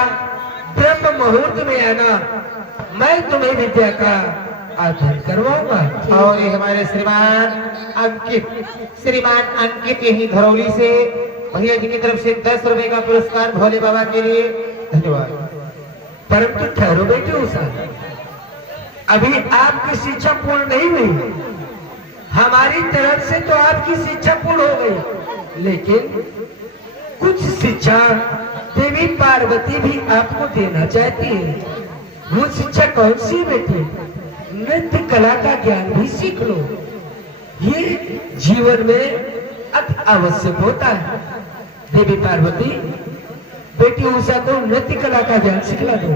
ब्रह्म मुहूर्त में आना, मैं तुम्हें विद्या का अध्ययन करवाऊंगा। और ये हमारे श्रीमान अंकित यही धरौली से भैया जी की तरफ से 10 रुपए का पुरस्कार भोले बाबा के लिए धन्यवाद। परंतु ठहरो बेटी उषा, अभी आपकी शिक्षा पूर्ण नहीं हुई। हमारी तरफ से तो आपकी शिक्षा पूर्ण हो गई, लेकिन कुछ शिक्षा देवी पार्वती भी आपको देना चाहती है। वो शिक्षा कौन सी है बेटी? नृत्य कला का ज्ञान भी सीख लो, ये जीवन में अति आवश्यक होता है। देवी पार्वती, बेटी उषा को नृत्य कला का ज्ञान सिखला दो।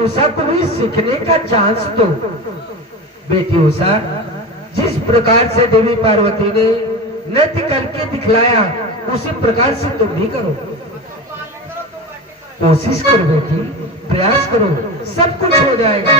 उषा को भी सीखने का चांस दो। बेटी उषा, जिस प्रकार से देवी पार्वती ने नृत्य करके दिखलाया उसी प्रकार से तुम भी करो। कोशिश करो बेटी, प्रयास करो, सब कुछ हो जाएगा।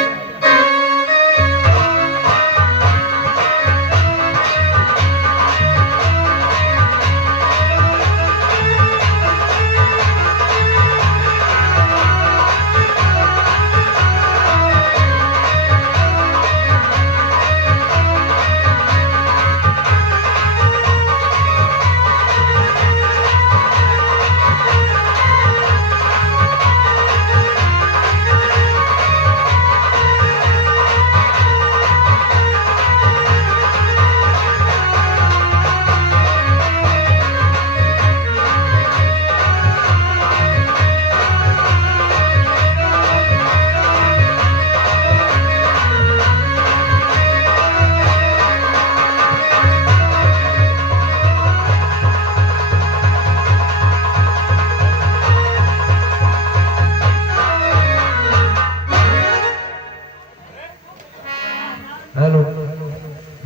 हेलो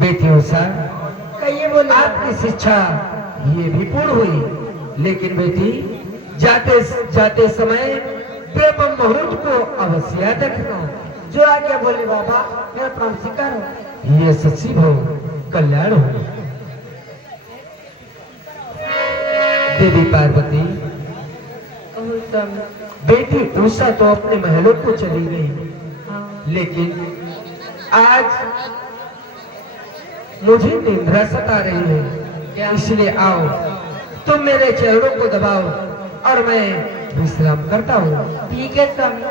बेटी उषा, कहिए बोले। आपकी शिक्षा ये भी पूर्ण हुई, लेकिन बेटी जाते जाते समय ब्रह्म मुहूर्त को अवश्य याद रखना। जो आज्ञा बोले बाबा, मेरा प्राण स्वीकार हो। ये सचिव हो, कल्याण हो। देवी पार्वती, बेटी उषा तो अपने महलों को चली गई, लेकिन आज मुझे निंद्रा सता रही है, इसलिए आओ तुम मेरे चरणों को दबाओ और मैं विश्राम करता हूँ। ठीक है स्वामी।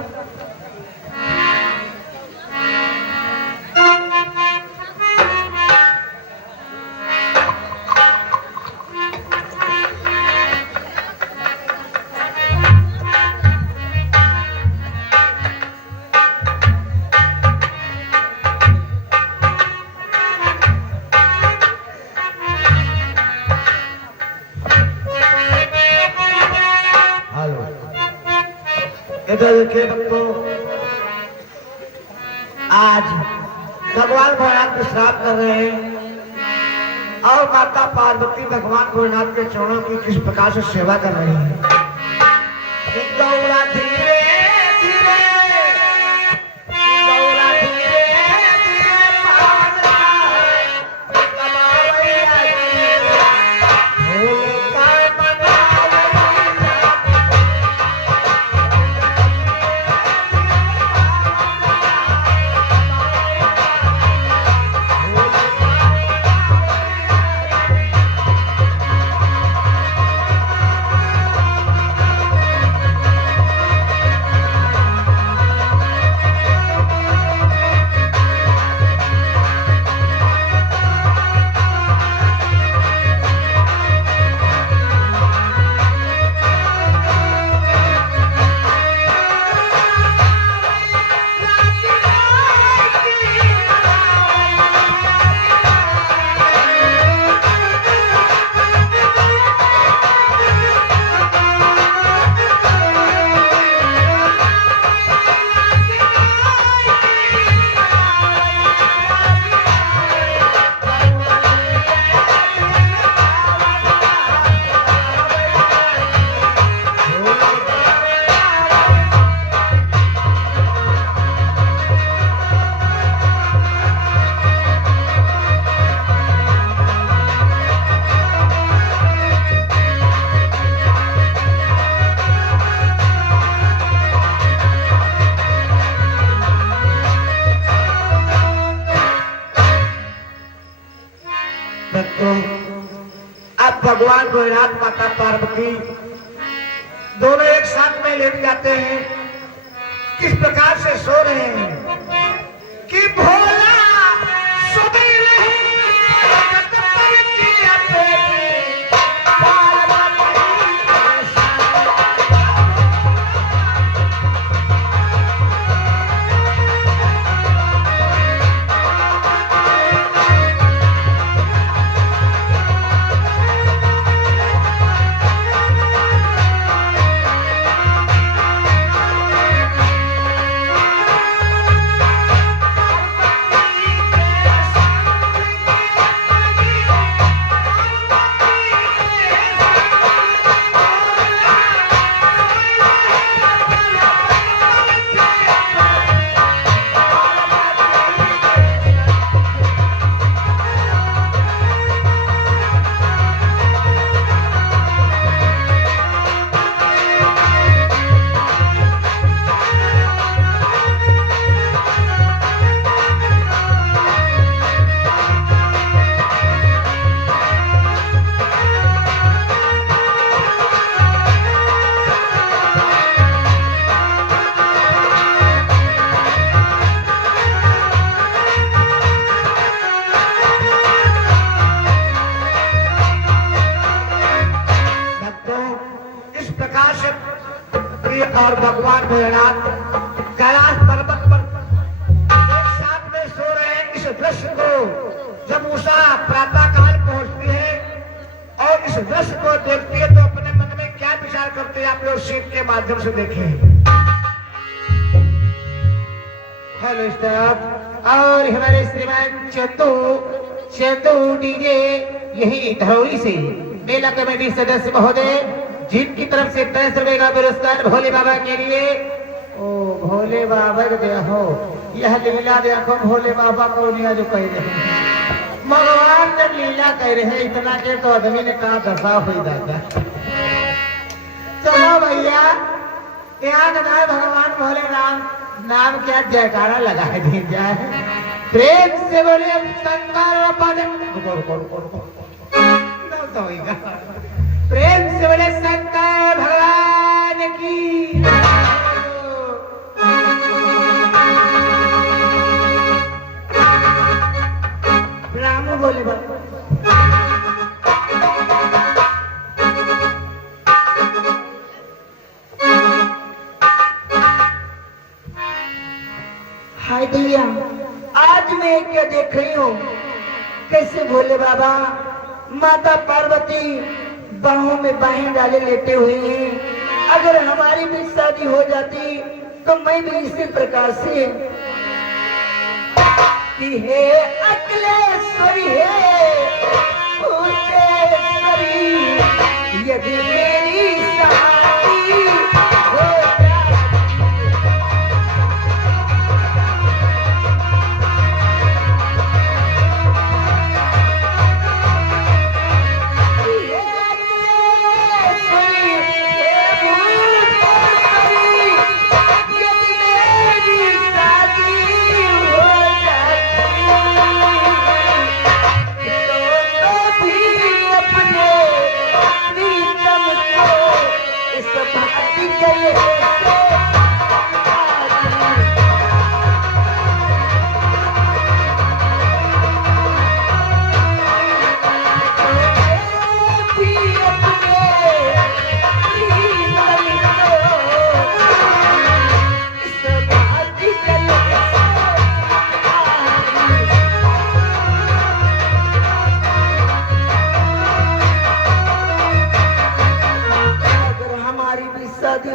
इधर देखिए भक्तों, आज भगवान भोलेनाथ को श्राप कर रहे हैं और माता पार्वती भगवान भोलेनाथ के चरणों की किस प्रकार से सेवा कर रही है। गौरा धीरे धीरे, गौरा धीरे धीरे पावना, कमावैया भोले का मनावैया। अब भगवान भोलेनाथ माता पार्वती दोनों एक साथ में लेट जाते हैं। किस प्रकार से सो रहे हैं कि भोला सुबह और भगवान भोलेनाथ कैलाश पर्वत पर एक साथ में सो रहे हैं। इस दृश्य को जब उषा प्रातः काल पहुंचती है और इस दृश्य को देखती है तो अपने मन में क्या विचार करते हैं आप लोग सीट के माध्यम से देखें। हेलो स्टाफ और हमारे श्रीमान चंदू डीजे यही धरौली से मेला कमेटी सदस्य महोदय जिनकी तरफ से 10 रुपए का पुरस्कार भोले बाबा के लिए। ओ भोले बाबा देखो यह लीला देखो भोले बाबा को जो कह रहे हैं भगवान ने लीला कह रहे हैं इतना के तो आदमी ने कहा दशा हुई दादा। चलो भैया यहाँ भगवान भोले राम नाम क्या जयकारा लगा दी जाए। प्रेम से बोले शंकर होगा। प्रेम से बोले शंकर भगवान की। राम बोले बाबा। हाय भैया, आज मैं क्या देख रही हूँ, कैसे भोले बाबा माता पार्वती बाहों में बाहें डाले लेटे हुए हैं। अगर हमारी भी शादी हो जाती तो मैं भी इसी प्रकार से कि हे अखिलेश्वरी है भूतेश्वरी, यदि मेरी शादी हो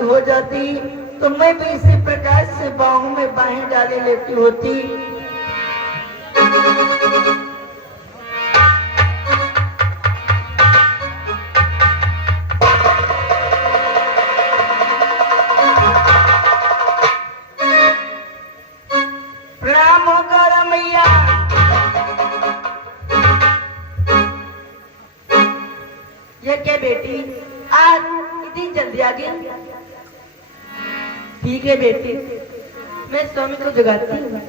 हो जाती तो मैं भी इसी प्रकार से बाहों में बाहें डाले लेती होती। प्रणाम होगा रमैया। ये क्या बेटी, आज इतनी जल्दी आ गई? ठीक है बेटी, मैं स्वामी को जगाती हूँ।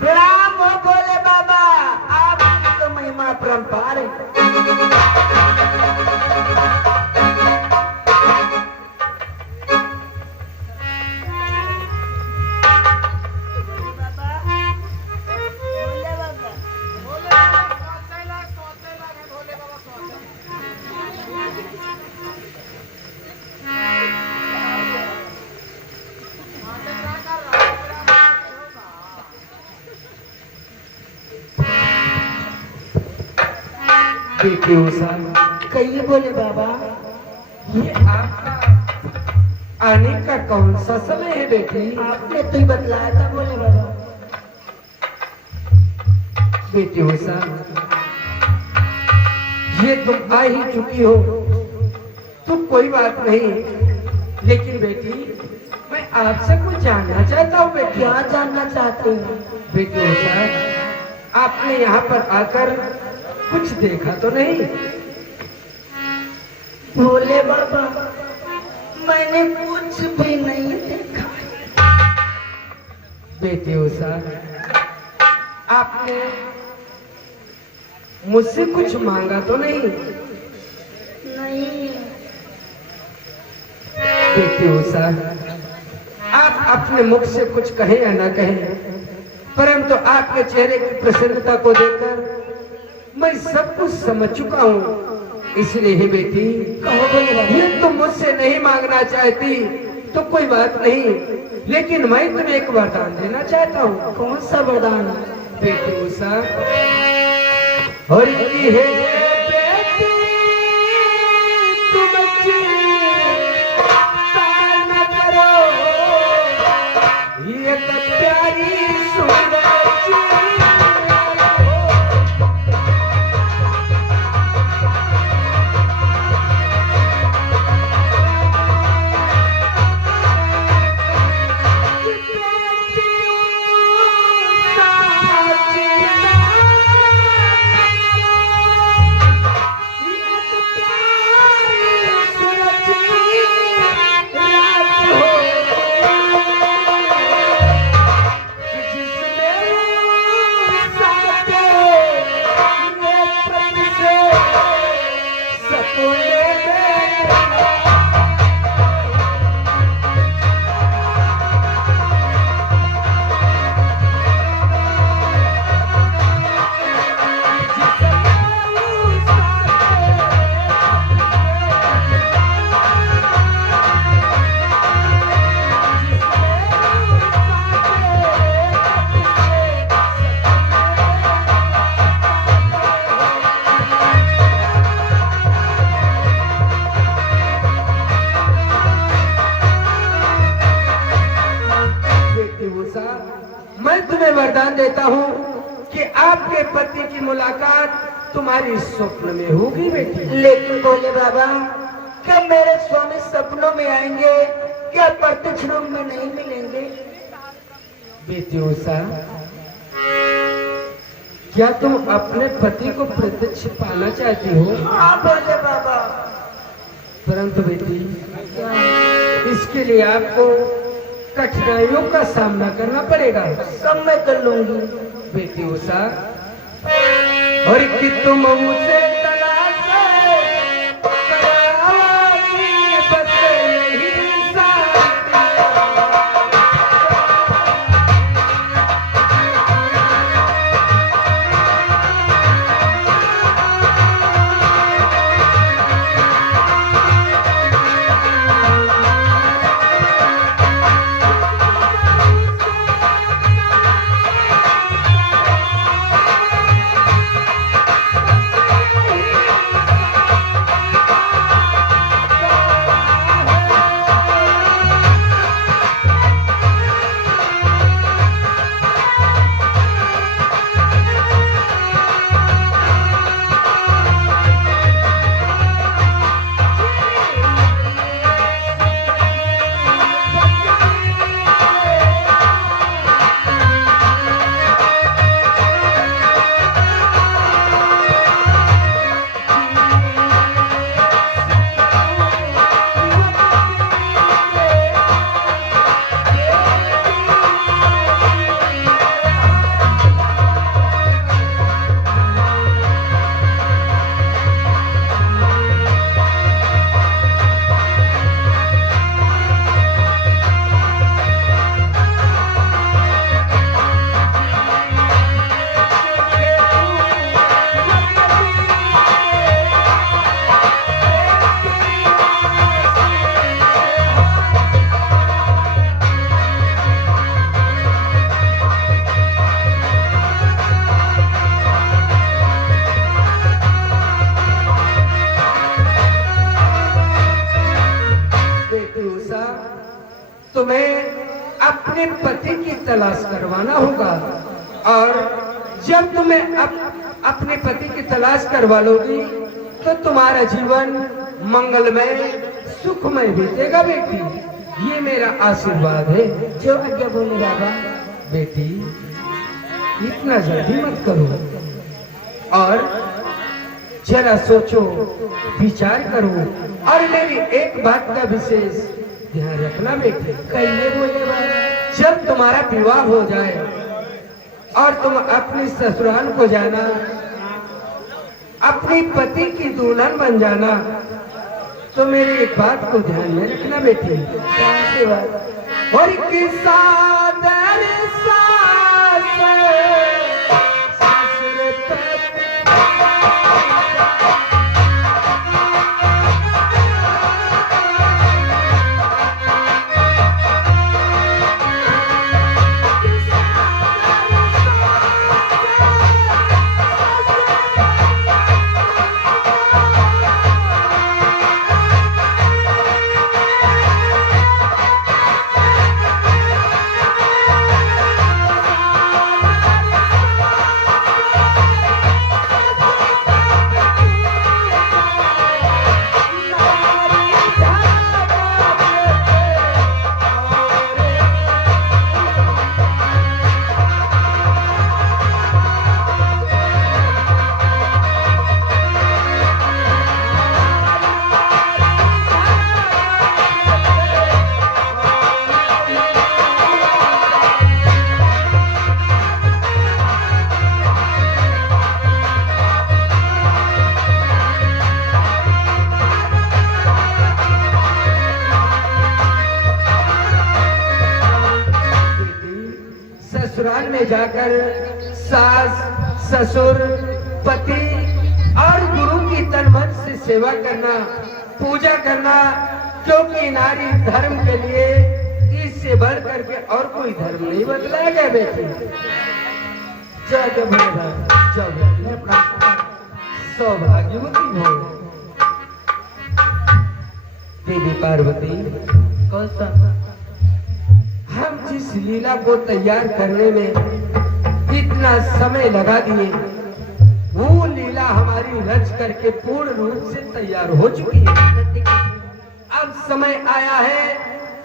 प्रणाम हो भोले बाबा, आपकी तो महिमा परंपार है। बेटी उषा, कहिए बोले बाबा। ये आपका आने का कौन सा समय है बेटी? आपने तो ही बतलाया था बोले बाबा। बेटी उषा, ये तुम आ ही चुकी हो तो कोई बात नहीं, लेकिन बेटी मैं आपसे कुछ जानना चाहता हूँ। बेटी क्या जानना चाहते हैं? बेटी उषा, आपने यहाँ पर आकर कुछ देखा तो नहीं? भोले बाबा, मैंने कुछ भी नहीं देखा। बेटी उषा, आपने मुझसे कुछ मांगा तो नहीं? नहीं। बेटी उषा, आप अपने मुख से कुछ कहें या ना कहें, परंतु आपके चेहरे की प्रसन्नता को देखकर मैं सब कुछ समझ चुका हूँ। इसलिए ही बेटी, कहो बोले बाबा। ये तुम मुझसे नहीं मांगना चाहती तो कोई बात नहीं, लेकिन मैं तुम्हें एक वरदान देना चाहता हूँ। कौन सा वरदान? बेटी उषा, और की है बेटी तुम चिंता न करो, ये तो प्यारी सुंदर हूँ कि आपके पति की मुलाकात तुम्हारी स्वप्न में होगी बेटी। लेकिन बोले बाबा, क्या मेरे स्वामी सपनों में आएंगे, क्या प्रत्यक्ष रूप में नहीं मिलेंगे? बेटी उषा, क्या तुम अपने पति को प्रत्यक्ष पाना चाहती हो? हाँ बोले बाबा। परंतु बेटी, इसके लिए आपको कठिनाइयों का सामना करना पड़ेगा। सब मैं कर लूंगी बेटी उषा, और कि तुम मुझसे तलाशे कराओगी बस यही साथिया। तुम्हें अपने पति की तलाश करवाना होगा, और जब तुम्हें अपने पति की तलाश करवा लोगी तो तुम्हारा जीवन मंगलमय सुखमय बीतेगा बेटी। ये मेरा आशीर्वाद है। जो आज्ञा बोले बाबा। बेटी, इतना जल्दी मत करो और जरा सोचो, विचार करो, और मेरी एक बात का विशेष ध्यान रखना बेटी। कहिए बोले बाबा। जब तुम्हारा विवाह हो जाए और तुम अपने ससुराल को जाना, अपनी पति की दुल्हन बन जाना, तो मेरी एक बात को ध्यान में रखना बेटी। कौन सी बात? और किस्सा दर सास ससुर पति ससुराल में जाकर सास, ससुर, पति और गुरु की तन मन से सेवा करना, पूजा करना, क्योंकि नारी धर्म के लिए इससे बढ़ करके और कोई धर्म नहीं बदला गया बेटी। जब अपना सौभाग्यवती हो देवी पार्वती। कौन सा? हम जिस लीला को तैयार करने में इतना समय लगा दिए, वो लीला हमारी रच करके पूर्ण रूप से तैयार हो चुकी है। अब समय आया है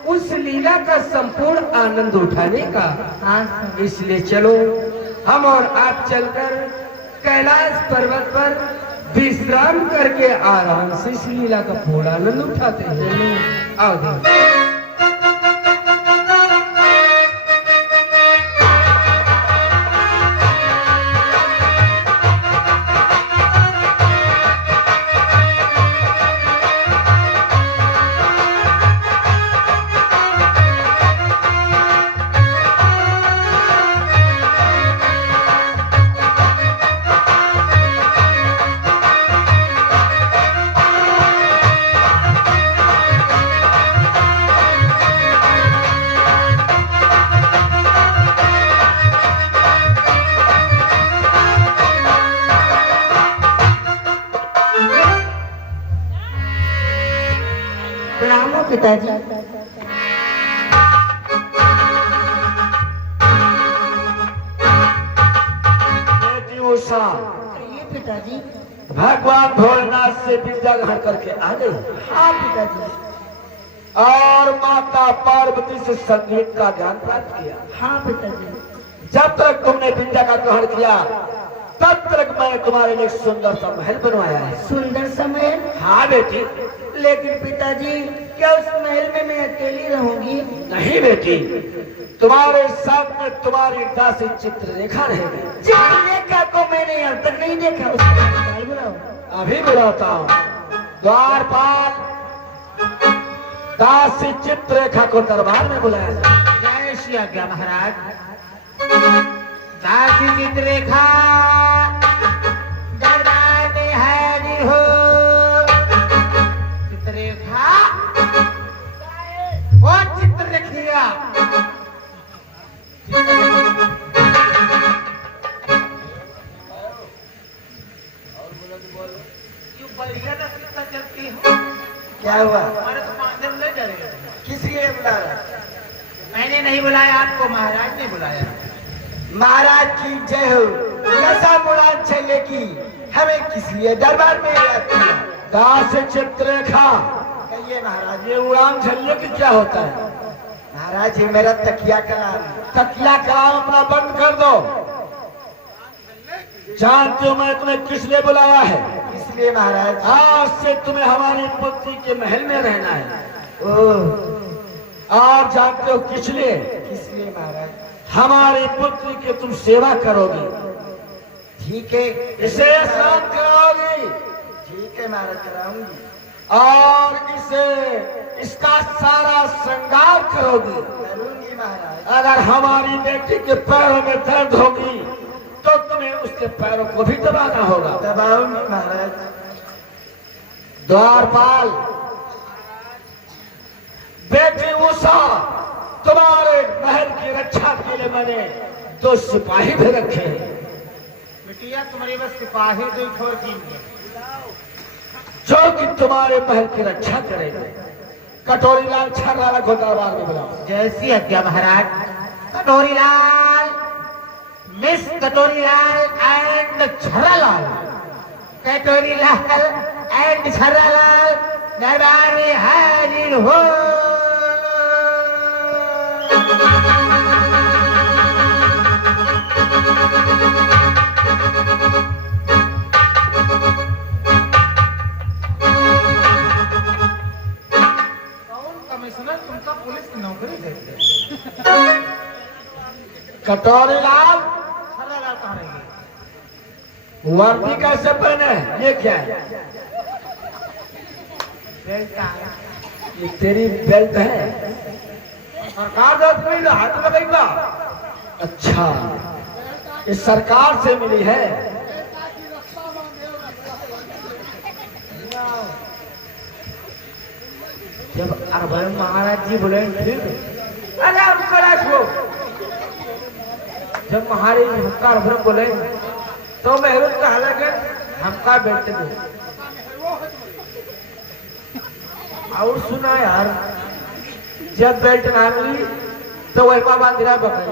उस लीला का संपूर्ण आनंद उठाने का। इसलिए चलो हम और आप चलकर कैलाश पर्वत पर विश्राम करके आराम से इस लीला का पूर्ण आनंद उठाते हैं। आओ देखो। प्रणाम पिताजी। बेटी उषा ये पिताजी। भगवान भोलेनाथ से विद्या ग्रहण करके आ गई। हाँ पिताजी। और माता पार्वती से संगीत का ज्ञान प्राप्त किया। हाँ पिताजी। जब तक तुमने विद्या का ग्रहण किया तब तक मैंने तुम्हारे लिए सुंदर सा महल बनवाया है। सुंदर समय। हाँ बेटी। लेकिन पिताजी क्या उस महल में मैं अकेली रहूंगी? नहीं बेटी, तुम्हारे साथ में तुम्हारी दासी चित्ररेखा रहेगी। चित्ररेखा को मैंने अब तक नहीं देखा। उसको बुलाओ। अभी बुलाता हूँ। द्वारपाल दासी चित्ररेखा को दरबार में बुलाया जाए। जय श्री आज्ञा महाराज। दासी चित्ररेखा दरबार में हाजिर हो। चित्ररेखा वो चित्ररेखिया चलती हो। क्या हुआ? हमारे तो 5 दिन ले चलेगा। किस लिए बुला रहा? मैंने नहीं बुलाया आपको, महाराज ने बुलाया। महाराज की जय हो। कैसा मुराद चले की हमें किस लिए दरबार में याद किया? दासी चित्ररेखा कहिए महाराज। ये उड़ान झल्ले की क्या होता है? महाराज ये मेरा तकिया का नाम है। तकिया कलाम अपना बंद कर दो। जानते हो मैं तुम्हें किस लिए बुलाया है? इसलिए महाराज। आज से तुम्हें हमारी पुत्री के महल में रहना है। ओह, आप जानते हो किस लिए? किस लिए महाराज? हमारी पुत्री की तुम सेवा करोगी, ठीक है। इसे स्नान कराओगी ठीक है महाराज, कराऊंगी। और इसे इसका सारा श्रृंगार करोगी। करूंगी महाराज। अगर हमारी बेटी के पैरों में दर्द होगी तो तुम्हें उसके पैरों को भी दबाना होगा। दबाऊंगी महाराज। द्वारपाल बेटी उषा, तुम्हारे महल की रक्षा के लिए मैंने 2 सिपाही भी रखे हैं। बिटिया तुम्हारी बस सिपाही दो छोड़ की जो कि तुम्हारे महल की रक्षा करेंगे। कटोरी लाल छर्राला को दरबार में बुलाओ। जैसी आज्ञा महाराज। कटोरी लाल, मिस कटोरी लाल एंड छर्रालाल। कटोरी लाल एंड छर्रालाल दरबार में हाजिर हो। कमिश्नर तुमका पुलिस की नौकरी देते। कटोरी लाल छर्रालाल कहाँ रहेंगे? वर्दी कैसे पहने हैं? ये क्या है? बेल्ट कहाँ है? ये तेरी बेल्ट है? सरकार दे मिली, हाथ में गई। अच्छा, ये सरकार से मिली है। जब अरबन महाराज जी बोले फिर अरे हमको रखो। जब महाराज हमका अरबन बोले तो मेहरून कहा लगे हमका बेल्ट दो। और सुना यार, जब बेल्ट ना मिली तो वही बांध रहा बकरी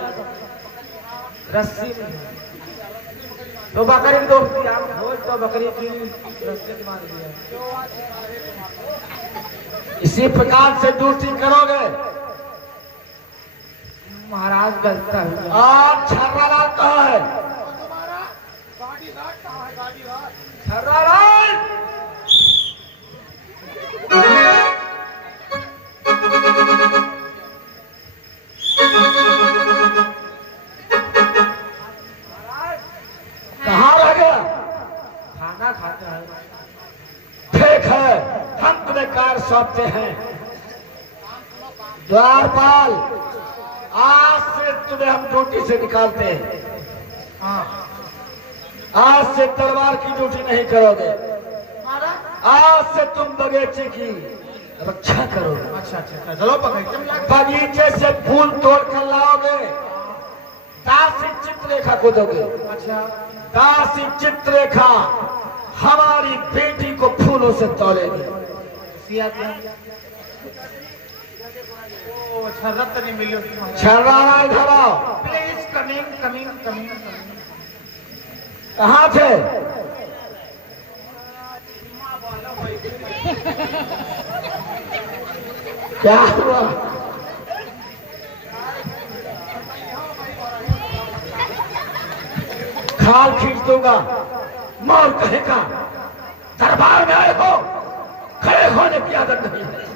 रस्सी में। तो बकरी दोस्ती आप भोज तो बकरी की रस्ते मार दिया। इसी प्रकार से ड्यूटी करोगे। महाराज गलता है। और छर्रालाल कहाँ है? छर्रालाल कहाँ रह गया? खाना खाता है। ठीक है, हम तुम्हें कार्य सौंपते हैं। द्वारपाल, आज से तुम्हें हम ड्यूटी से निकालते हैं। हाँ आज से तलवार की ड्यूटी नहीं करोगे। महाराज। आज से तुम बगीचे की रक्षा करोगे। अच्छा अच्छा अच्छा, चलो बगीचे में जाके बगीचे से फूल तोड़ कर लाओगे, दासी चित्ररेखा को दोगे। अच्छा दासी चित्ररेखा हमारी बेटी को फूलों से तोलेगी। सिया क्या? ओ अच्छा, रत्न नहीं मिली उसको। छर्रालाल इधर आओ। Please coming coming coming. कहाँ थे? क्या हुआ? खाल खींच दूंगा। मौत कहेगा दरबार में आए हो, खड़े होने की आदत नहीं है।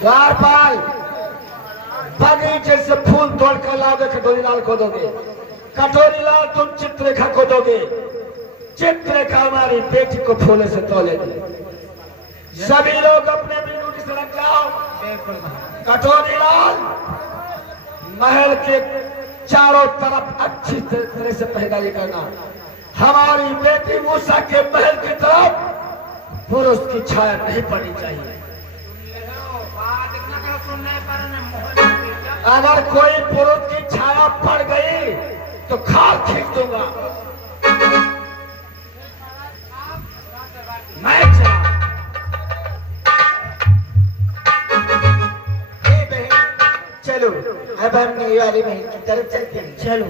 द्वारपाल, बगीचे से फूल तोड़ कर लाओगे, कटोरीलाल को दोगे। कटोरीलाल तुम चित्ररेखा को दोगे। चित्ररेखा हमारी बेटी को फूलों से तोलेगी। सभी लोग अपने अपनी ड्यूटी से लग जाओ। बिल्कुल महाराज। कटोरीलाल, महल के चारों तरफ अच्छी तरह से पहरेदारी करना। हमारी बेटी मूसा के महल की तरफ पुरुष की छाया नहीं पड़नी चाहिए। अगर कोई पुरुष की छाया पड़ गई तो खाल खींच दूंगा। मैं चला। चलो अब हम नई वाली महल की तरफ चलते हैं। चलो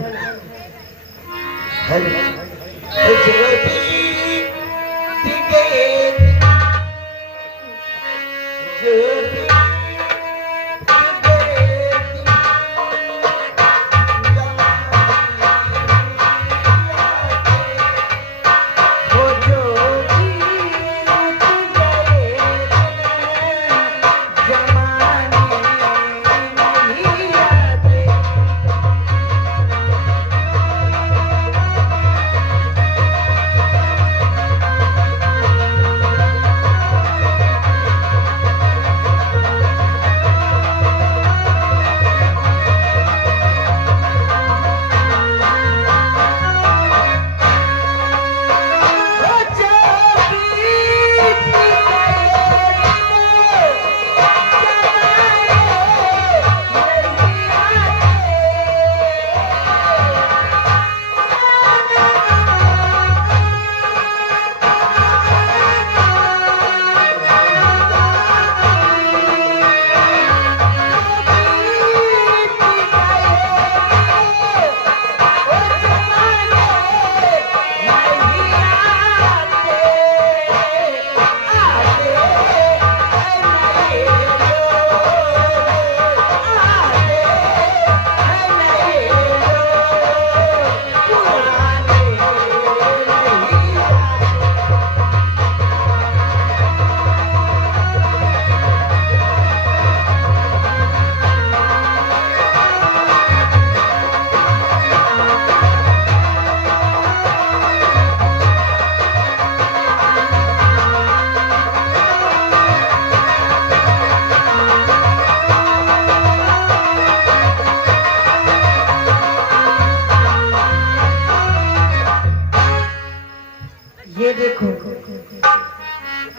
ये देखो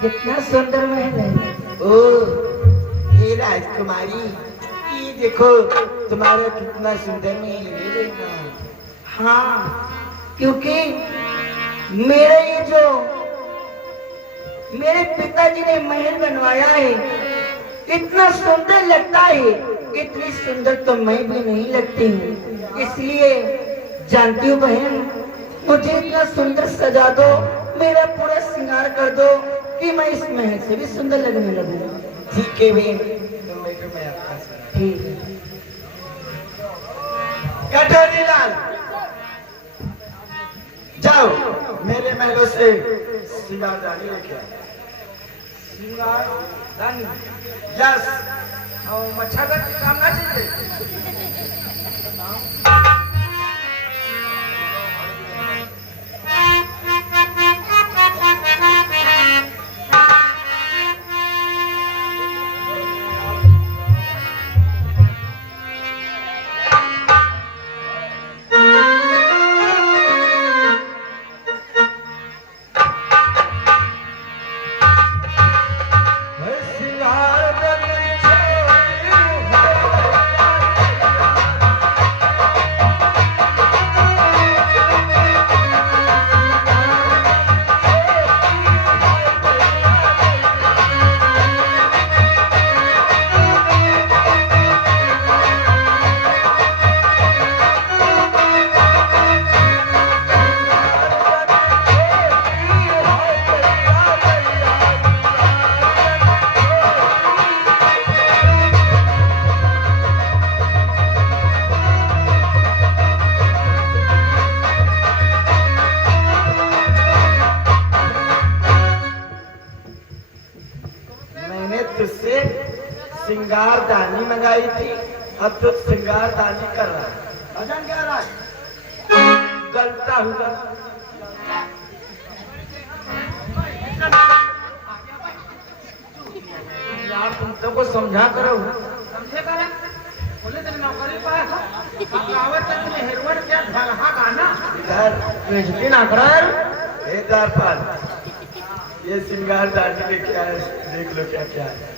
कितना सुंदर महल है। ओ हे राजकुमारी, ये देखो तुम्हारा कितना सुंदर महल है। देखना। हाँ, क्योंकि मेरे ये जो मेरे पिताजी ने महल बनवाया है, इतना सुंदर लगता है इतनी सुंदर तो मैं भी नहीं लगती हूँ, इसलिए जानती हूँ बहन, मुझे इतना सुंदर सजा दो, मेरा पूरा श्रृंगार कर दो कि मैं इस महल से भी सुंदर लगने लगूँ। ठीक है बहन, तो मैं आपका साथ। ठीक है। कटोरी लाल, जाओ मेरे महलों से श्रृंगारदानी लेके आओ। श्रृंगारदानी? यस। और मच्छर का काम ना चाहिए। तुझसे श्रृंगारदानी मंगाई थी, अब तो श्रृंगारदानी कर रहा है। अजान क्या रहा है? गलता हुआ। यार तुम तो को समझा करो। समझेगा ना? बोले तो नौकरी पाया आवत तक में हेरवर क्या धलहा गाना इधर बेइज्जती ना कर। दारपाल, ये श्रृंगारदानी के क्या है, देख लो क्या क्या है।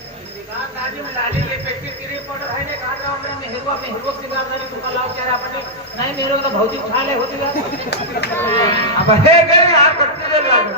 दादी में लाली ये पेटी गिरी पड़ है ने कहा था हमने मेहरवा सिंगारदानी तुका लाओ क्या आपने नहीं मेरे को तो भौतिक उठा ले होती है। अब हे गए यार कत्ती देर लगे।